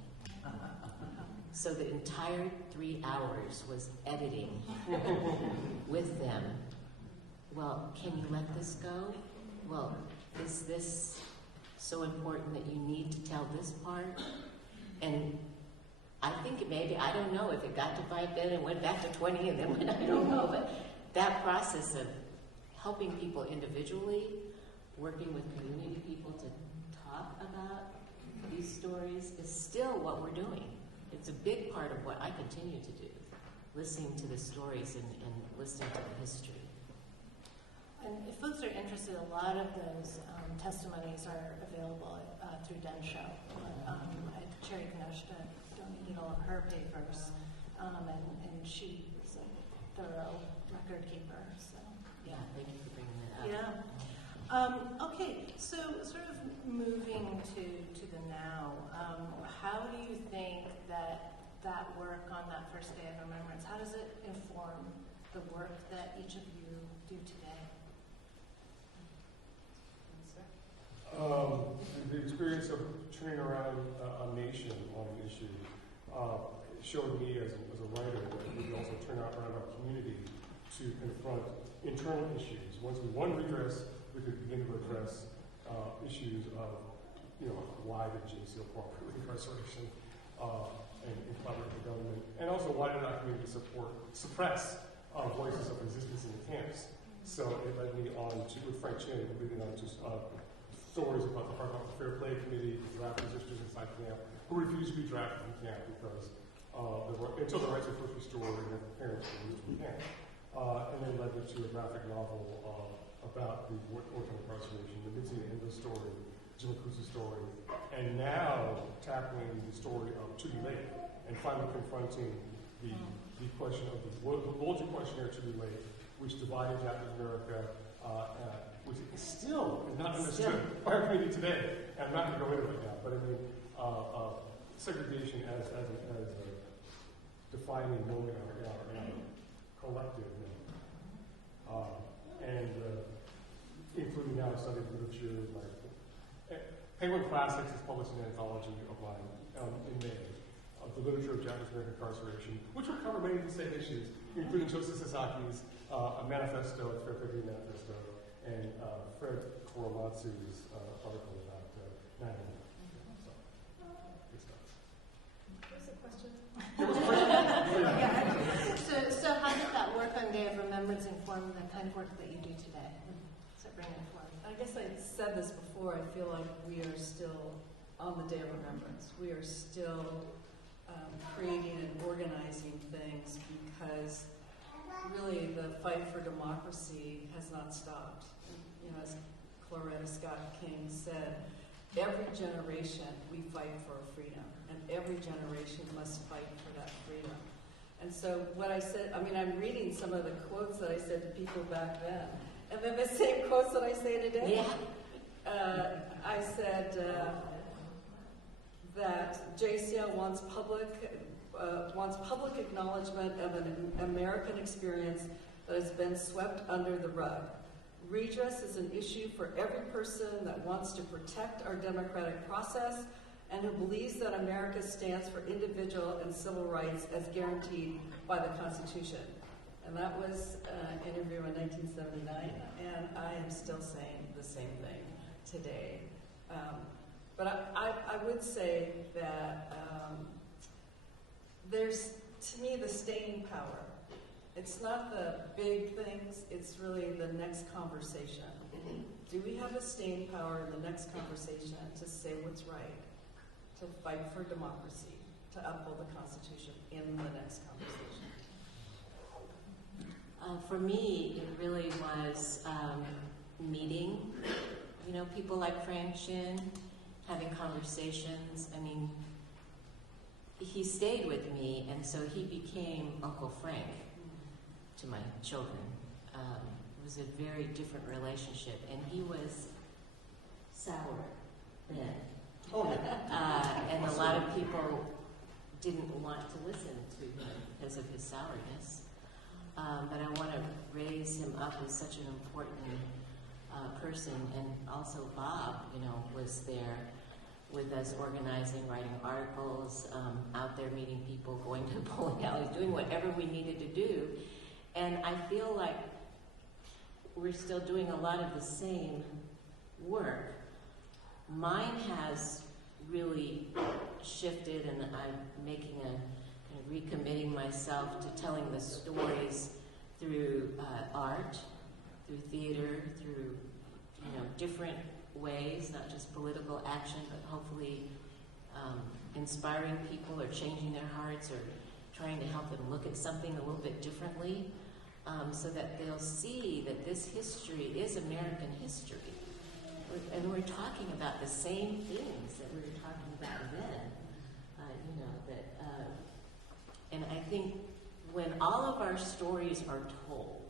So the entire 3 hours was editing with them. Well, can you let this go? Well, is this so important that you need to tell this part? And I think maybe, I don't know if it got to 5 then and went back to 20 and then went, I don't know, but that process of helping people individually, working with community people to talk about these stories is still what we're doing. It's a big part of what I continue to do, listening to the stories and listening to the history. And if folks are interested, a lot of those testimonies are available through Densho. Cherry Kanoshita donated all of her papers, and she is a thorough record keeper. So Yeah, thank you for bringing that up. yeah. Okay, so sort of moving to the now, how do you think that work on that first day of remembrance, how does it inform the work that each of you do today? The experience of turning around a nation on an issue showed me as a writer that we could also turn around our community to confront internal issues. Once we won Redress, we could begin to address issues of, why did JCL cooperate with incarceration and collaborate with the government, and also why did our community suppress voices of resistance in the camps? So it led me on to, with Frank Chin, it led me on to stories about the Fair Play Committee, the drafters sisters inside camp, who refused to be drafted from camp because until the rights were first restored and their parents were released from camp. And then led me to a graphic novel about the Portland incarceration, the Mitzi and the story, Jim Cruz's story, and now tackling the story of To Be Late, and finally confronting the question of the Bulger questionnaire To Be Late, which divided Japanese America, which is still not understood by our community today. And I'm not going to go into it now, but I mean, segregation as a defining moment in our collective now. And including now studying literature, like Penguin Classics is published an anthology of mine in May of the literature of Japanese American incarceration, which will cover many of the same issues, including Joseph Sasaki's manifesto, it's Fair Play Manifesto, and Fred Koromatsu's article about Nagae. So, good stuff. What's the question? So how did that work on Day of Remembrance inform the kind of work that you do today? to bring it forth. I guess I said this before, I feel like we are still on the Day of Remembrance. We are still creating and organizing things because really the fight for democracy has not stopped. You know, as Claretta Scott King said, every generation we fight for freedom, and every generation must fight for that freedom. And so what I said, I mean, I'm reading some of the quotes that I said to people back then, and then the same quotes that I say today. Yeah. I said that JCL wants public acknowledgement of an American experience that has been swept under the rug. Redress is an issue for every person that wants to protect our democratic process and who believes that America stands for individual and civil rights as guaranteed by the Constitution. And that was an interview in 1979, and I am still saying the same thing today. But I would say that there's, to me, the staying power. It's not the big things, it's really the next conversation. Do we have the staying power in the next conversation to say what's right, to fight for democracy, to uphold the Constitution in the next conversation? For me, it really was meeting, you know, people like Frank Shin, having conversations. I mean, he stayed with me, and so he became Uncle Frank to my children. It was a very different relationship, and he was sour then. And a lot of people didn't want to listen to him because of his sourness. But I want to raise him up as such an important person, and also Bob, you know, was there with us organizing, writing articles, out there meeting people, going to bowling alleys, doing whatever we needed to do. And I feel like we're still doing a lot of the same work. Mine has really shifted, and I'm making a kind of recommitting myself to telling the stories through art, through theater, through, you know, different ways, not just political action, but hopefully inspiring people or changing their hearts or trying to help them look at something a little bit differently, so that they'll see that this history is American history. And we're talking about the same things that we were talking about then, you know, that, and I think when all of our stories are told,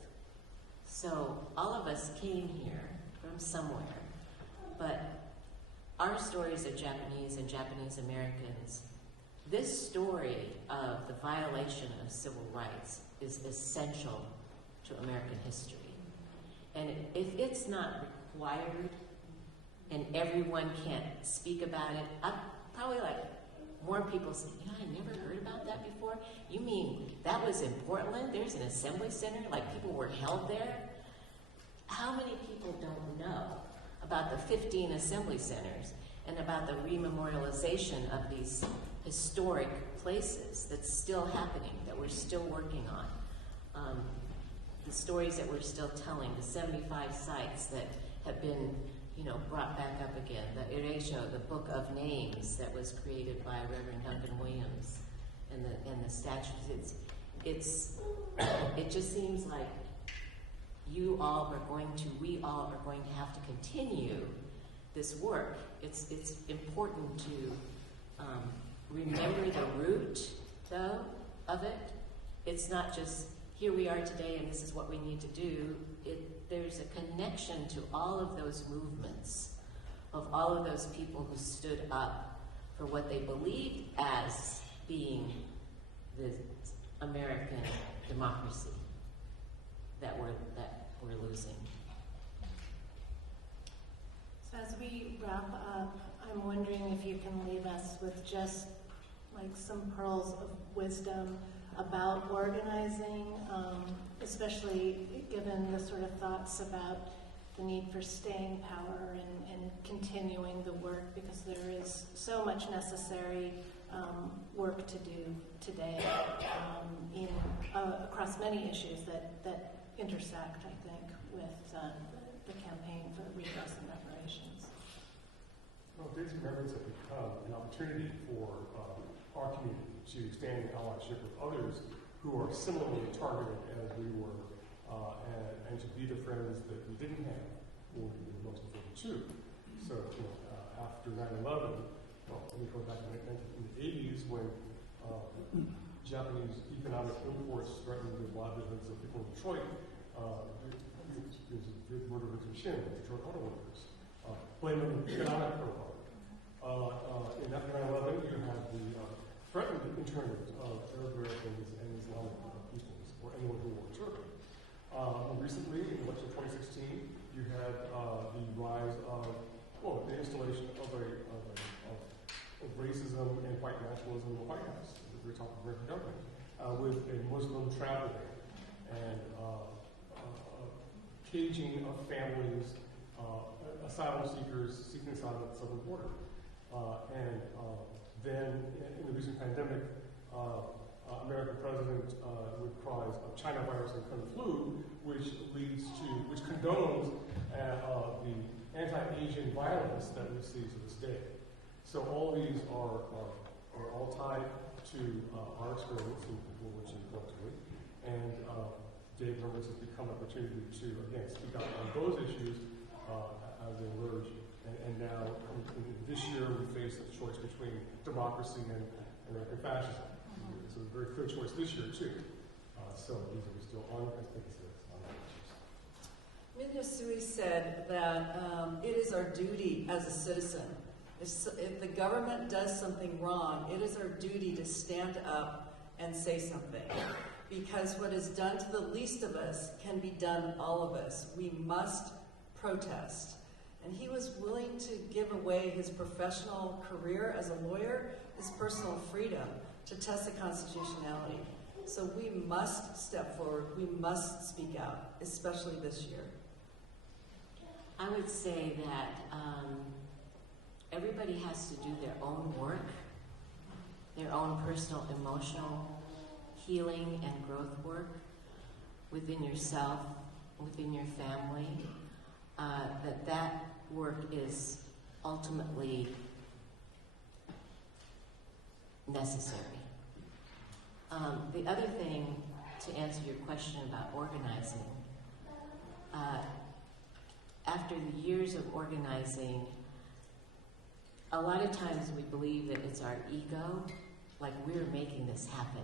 so all of us came here from somewhere, but our stories are Japanese and Japanese Americans. This story of the violation of civil rights is essential to American history. And if it's not required and everyone can't speak about it, I'm probably like more people say, you know, I never heard about that before. You mean that was in Portland? There's an assembly center, like people were held there? How many people don't know about the 15 assembly centers and about the rememorialization of these historic places that's still happening, that we're still working on? The stories that we're still telling, the 75 sites that have been, you know, brought back up again, the Ireisho, the Book of Names that was created by Reverend Duncan Williams, and the statues. It just seems like we all are going to have to continue this work. It's important to remember the root, though, of it. It's not just here we are today and this is what we need to do. There's a connection to all of those movements, of all of those people who stood up for what they believed as being the American democracy that we're losing. So as we wrap up, I'm wondering if you can leave us with just like some pearls of wisdom about organizing, especially given the sort of thoughts about the need for staying power and continuing the work, because there is so much necessary work to do today across many issues that intersect, I think, with the campaign for redress and reparations. Well, Days of Remembrance have become an opportunity for our community to stand in allyship with others who are similarly targeted as we were, and to be the friends that we didn't have when we were most important too. So, after 9/11, well, let me go back in the 80s when Japanese economic imports threatened the livelihoods of people in Detroit. There's a big murder victim Shin, Detroit auto workers, blaming the economic profile. In after 9/11, you have the threatened internment of Arab Americans and Islamic peoples, or anyone who wore turban. Recently, in the election of 2016, you had the rise of, the installation of racism and white nationalism in the White House, the top of American government, with a Muslim travel ban and caging of families, asylum seekers seeking asylum at the southern border. Then, in the recent pandemic, American president with cries of China virus and Kung flu, which condones the anti-Asian violence that we see to this day. So all these are all tied to our experience in which you collectively, and Day of Remembrance has become an opportunity to again speak out on those issues as they emerge. And now, this year, we face a choice between democracy and American fascism. So a very clear choice this year too. So these are still on. I think it's on Minya Sui said that it is our duty as a citizen. If the government does something wrong, it is our duty to stand up and say something. Because what is done to the least of us can be done to all of us. We must protest. And he was willing to give away his professional career as a lawyer, his personal freedom, to test the constitutionality. So we must step forward. We must speak out, especially this year. I would say that everybody has to do their own work, their own personal emotional healing and growth work within yourself, within your family, that work is ultimately necessary. The other thing, to answer your question about organizing, after the years of organizing, a lot of times we believe that it's our ego, like we're making this happen.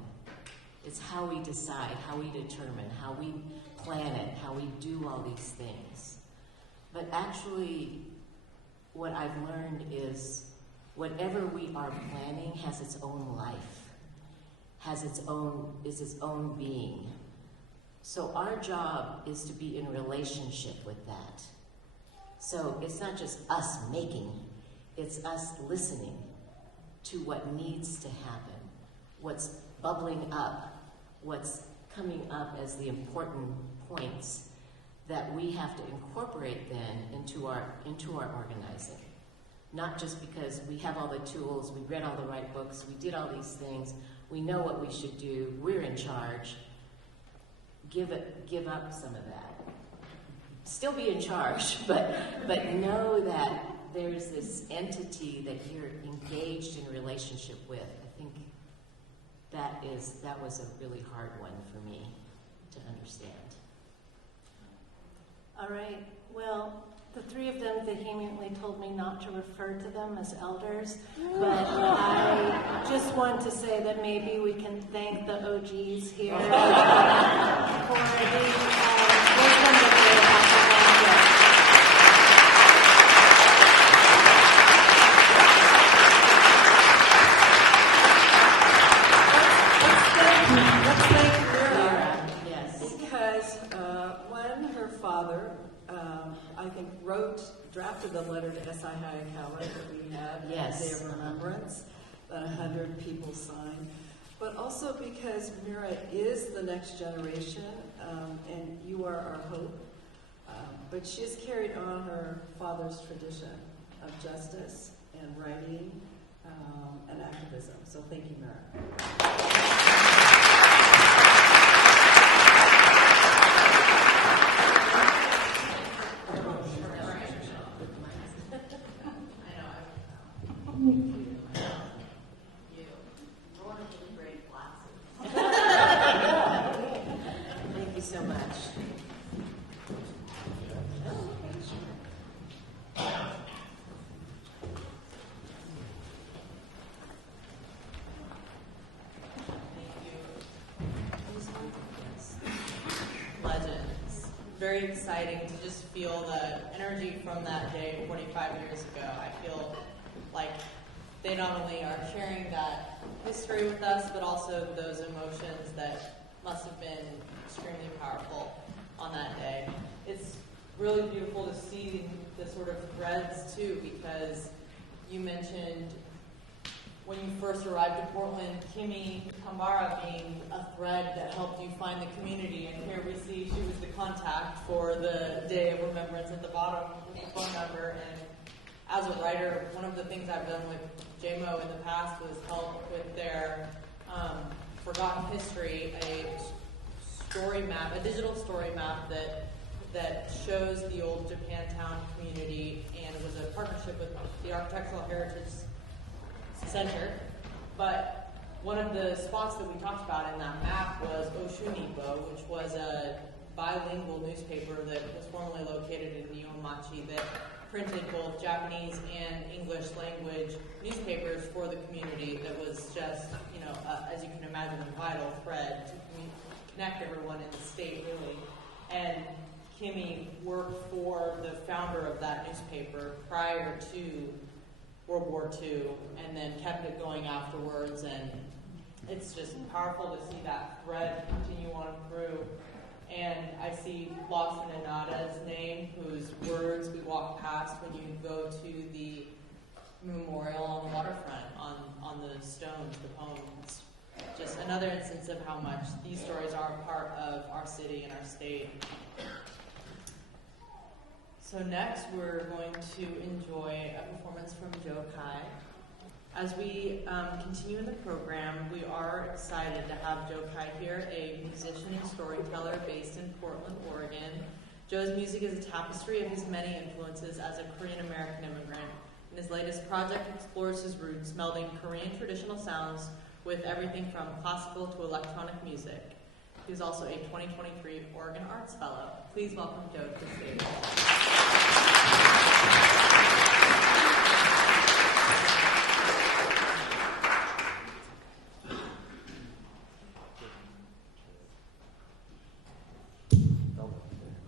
It's how we decide, how we determine, how we plan it, how we do all these things. But actually, what I've learned is whatever we are planning has its own life, is its own being. So our job is to be in relationship with that. So it's not just us making, it's us listening to what needs to happen, what's bubbling up, what's coming up as the important points that we have to incorporate then into our organizing. Not just because we have all the tools, we read all the right books, we did all these things, we know what we should do, we're in charge. Give up some of that. Still be in charge, but know that there's this entity that you're engaged in relationship with. I think that was a really hard one for me to understand. All right. Well, the three of them vehemently told me not to refer to them as elders, but I just want to say that maybe we can thank the OGs here for the wisdom that they have Let's thank Mira. Yes. Because when her father, I think, drafted the letter to S.I. Hayakawa that we had, Yes. Day of Remembrance, that 100 people signed, but also because Mira is the next generation, and you are our hope. But she has carried on her father's tradition of justice and writing and activism. So thank you, Mira. very exciting to just feel the energy from that day 45 years ago. I feel like they not only are sharing that history with us, but also those emotions that must have been extremely powerful on that day. It's really beautiful to see the sort of threads too, because you mentioned when you first arrived to Portland, Kimi Kambara being a thread that helped you find the community, and here we see she was the contact for the Day of Remembrance at the bottom with the phone number. And as a writer, one of the things I've done with JMO in the past was help with their Forgotten History, a story map, a digital story map that shows the old Japantown community, and was a partnership with the Architectural Heritage Center. But one of the spots that we talked about in that map was Oshunipo, which was a bilingual newspaper that was formerly located in Nihonmachi that printed both Japanese and English language newspapers for the community. That was just, as you can imagine, a vital thread to connect everyone in the state, really. And Kimi worked for the founder of that newspaper prior to World War II, and then kept it going afterwards, and it's just powerful to see that thread continue on through. And I see Lawson Inada's name, whose words we walk past when you go to the memorial on the waterfront, on the stones, the poems. Just another instance of how much these stories are a part of our city and our state. So next, we're going to enjoy a performance from Joe Kye. As we continue in the program, we are excited to have Joe Kye here, a musician and storyteller based in Portland, Oregon. Joe's music is a tapestry of his many influences as a Korean-American immigrant, and his latest project explores his roots, melding Korean traditional sounds with everything from classical to electronic music. He is also a 2023 Oregon Arts Fellow. Please welcome Joe to the stage.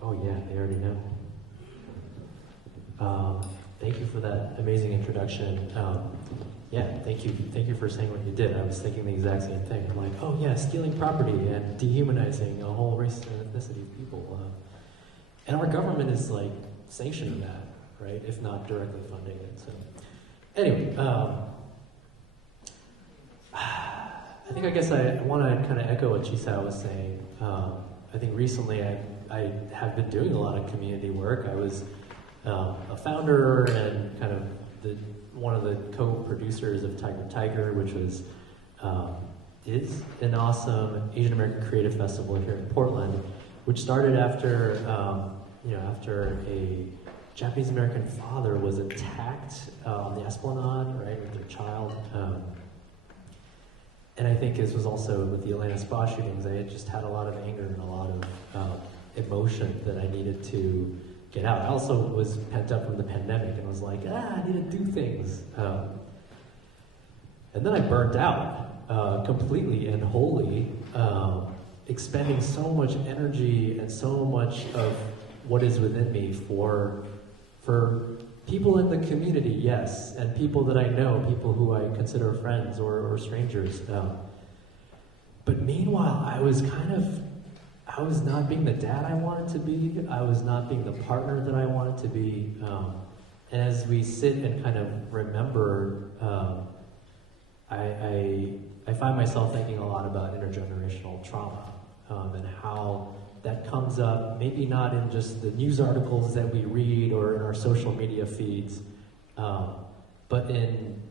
Oh yeah, they already know. Thank you for that amazing introduction. Thank you for saying what you did. I was thinking the exact same thing. I'm like, oh yeah, stealing property and dehumanizing a whole race and ethnicity of people. And our government is like sanctioning that, right? If not directly funding it. So anyway, I guess I want to kind of echo what Chisao was saying. I think recently I have been doing a lot of community work. I was a founder and kind of one of the co-producers of Tiger, which is an awesome Asian American Creative Festival here in Portland, which started after after a Japanese American father was attacked on the Esplanade, right, with their child. And I think this was also with the Atlanta spa shootings. I had just had a lot of anger and a lot of emotion that I needed to get out. I also was pent up from the pandemic and was like, I need to do things. And then I burnt out completely and wholly, expending so much energy and so much of what is within me for people in the community, yes, and people that I know, people who I consider friends or strangers. But meanwhile, I was not being the dad I wanted to be. I was not being the partner that I wanted to be. And as we sit and kind of remember, I find myself thinking a lot about intergenerational trauma and how that comes up, maybe not in just the news articles that we read or in our social media feeds, but in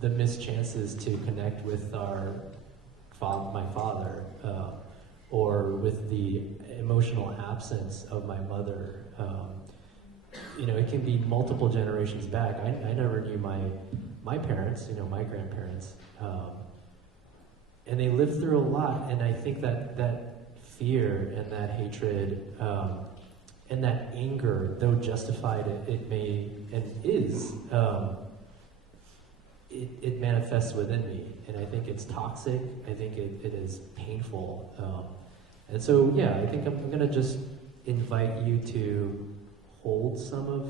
the missed chances to connect with my father, or with the emotional absence of my mother. It can be multiple generations back. I never knew my parents, my grandparents, and they lived through a lot, and I think that fear and that hatred and that anger, though justified, it may and is, it manifests within me, and I think it's toxic. I think it is painful, and so I think I'm gonna just invite you to hold some of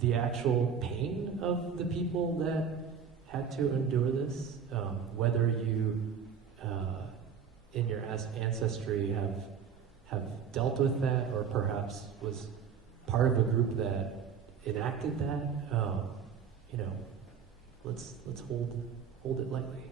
the actual pain of the people that had to endure this, whether you in your ancestry have dealt with that, or perhaps was part of a group that enacted that. Let's hold it lightly.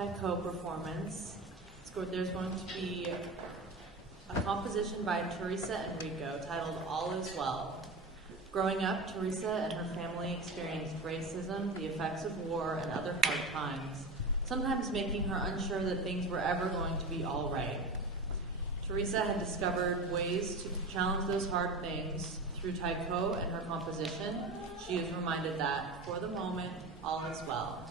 Taiko performance, there's going to be a composition by Teresa Enrico titled All Is Well. Growing up, Teresa and her family experienced racism, the effects of war, and other hard times, sometimes making her unsure that things were ever going to be all right. Teresa had discovered ways to challenge those hard things through Taiko and her composition. She is reminded that, for the moment, all is well.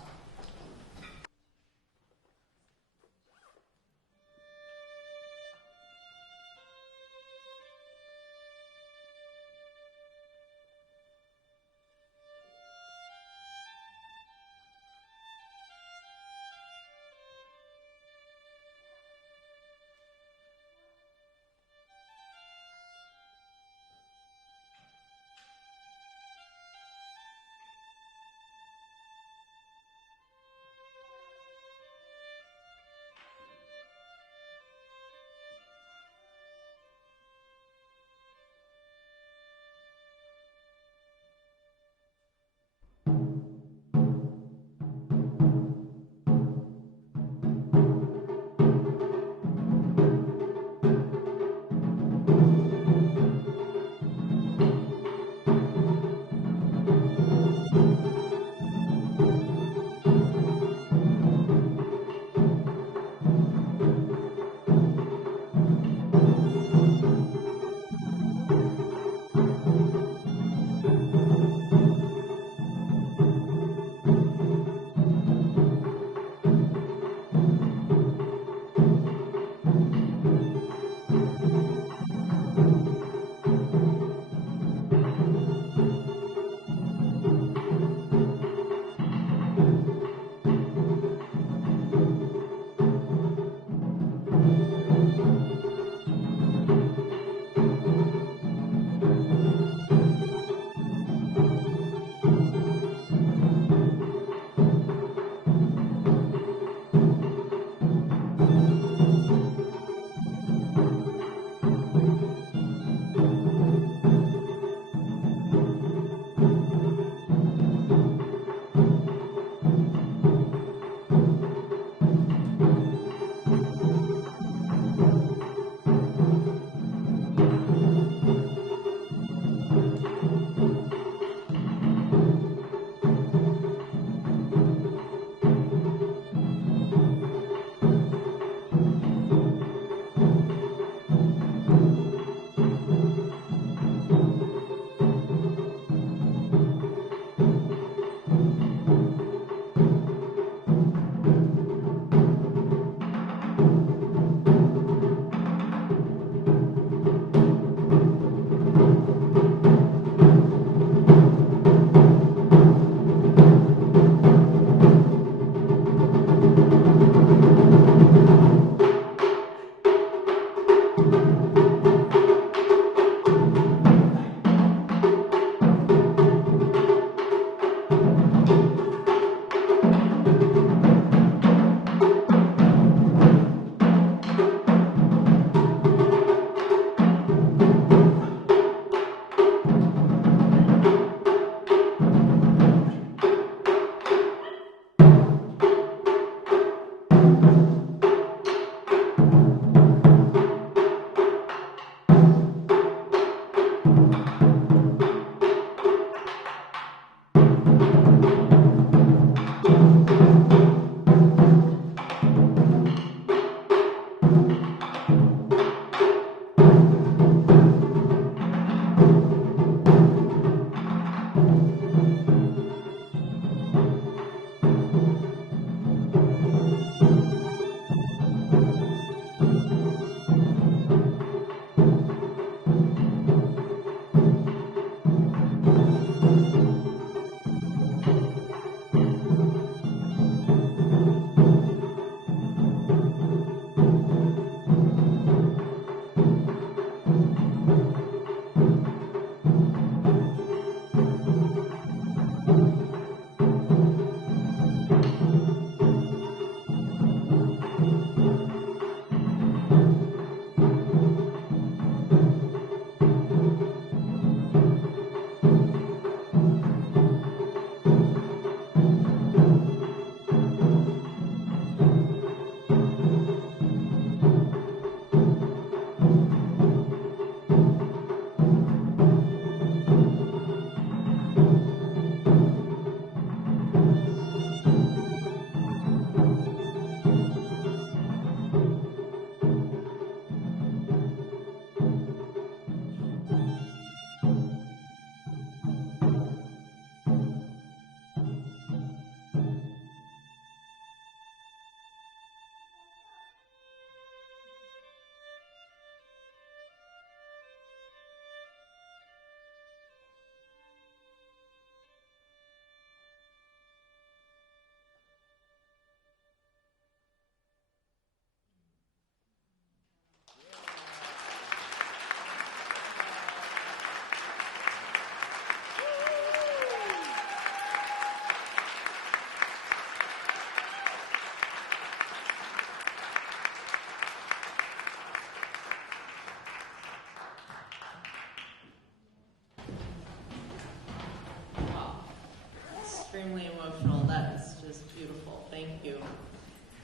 extremely emotional. That's just beautiful. Thank you.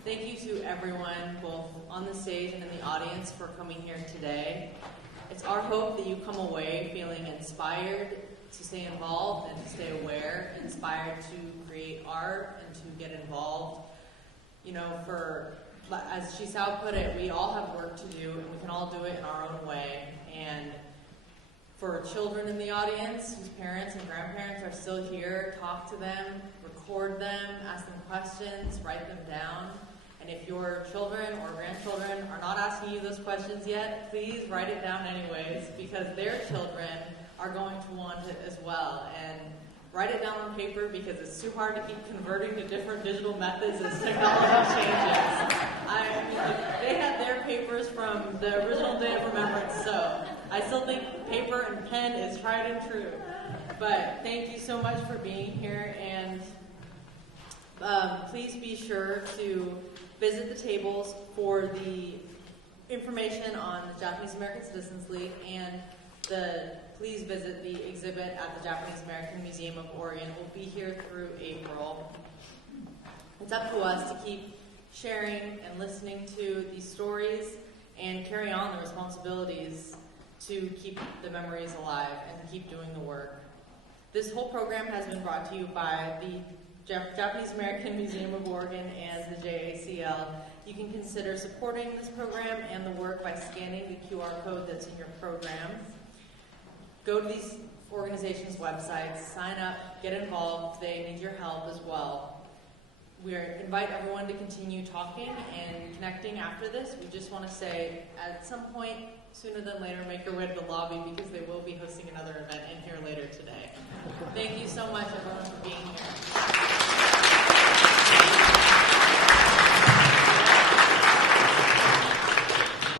Thank you to everyone, both on the stage and in the audience, for coming here today. It's our hope that you come away feeling inspired to stay involved and to stay aware, inspired to create art and to get involved. You know, as Chisao put it, we all have work to do, and we can all do it in our own way. And for children in the audience whose parents and grandparents are still here, talk to them, record them, ask them questions, write them down. And if your children or grandchildren are not asking you those questions yet, please write it down anyways, because their children are going to want it as well. And write it down on paper, because it's too hard to keep converting to different digital methods as technology changes. They had their papers from the original Day of Remembrance, so I still think paper and pen is tried and true. But thank you so much for being here, and please be sure to visit the tables for the information on the Japanese American Citizens League, and please visit the exhibit at the Japanese American Museum of Oregon. We'll be here through April. It's up to us to keep sharing and listening to these stories and carry on the responsibilities to keep the memories alive and keep doing the work. This whole program has been brought to you by the Japanese American Museum of Oregon and the JACL. You can consider supporting this program and the work by scanning the QR code that's in your program. Go to these organizations' websites, sign up, get involved. They need your help as well. We invite everyone to continue talking and connecting after this. We just want to say, at some point, sooner than later, make your way to the lobby, because they will be hosting another event in here later today. Thank you so much, everyone, for being here.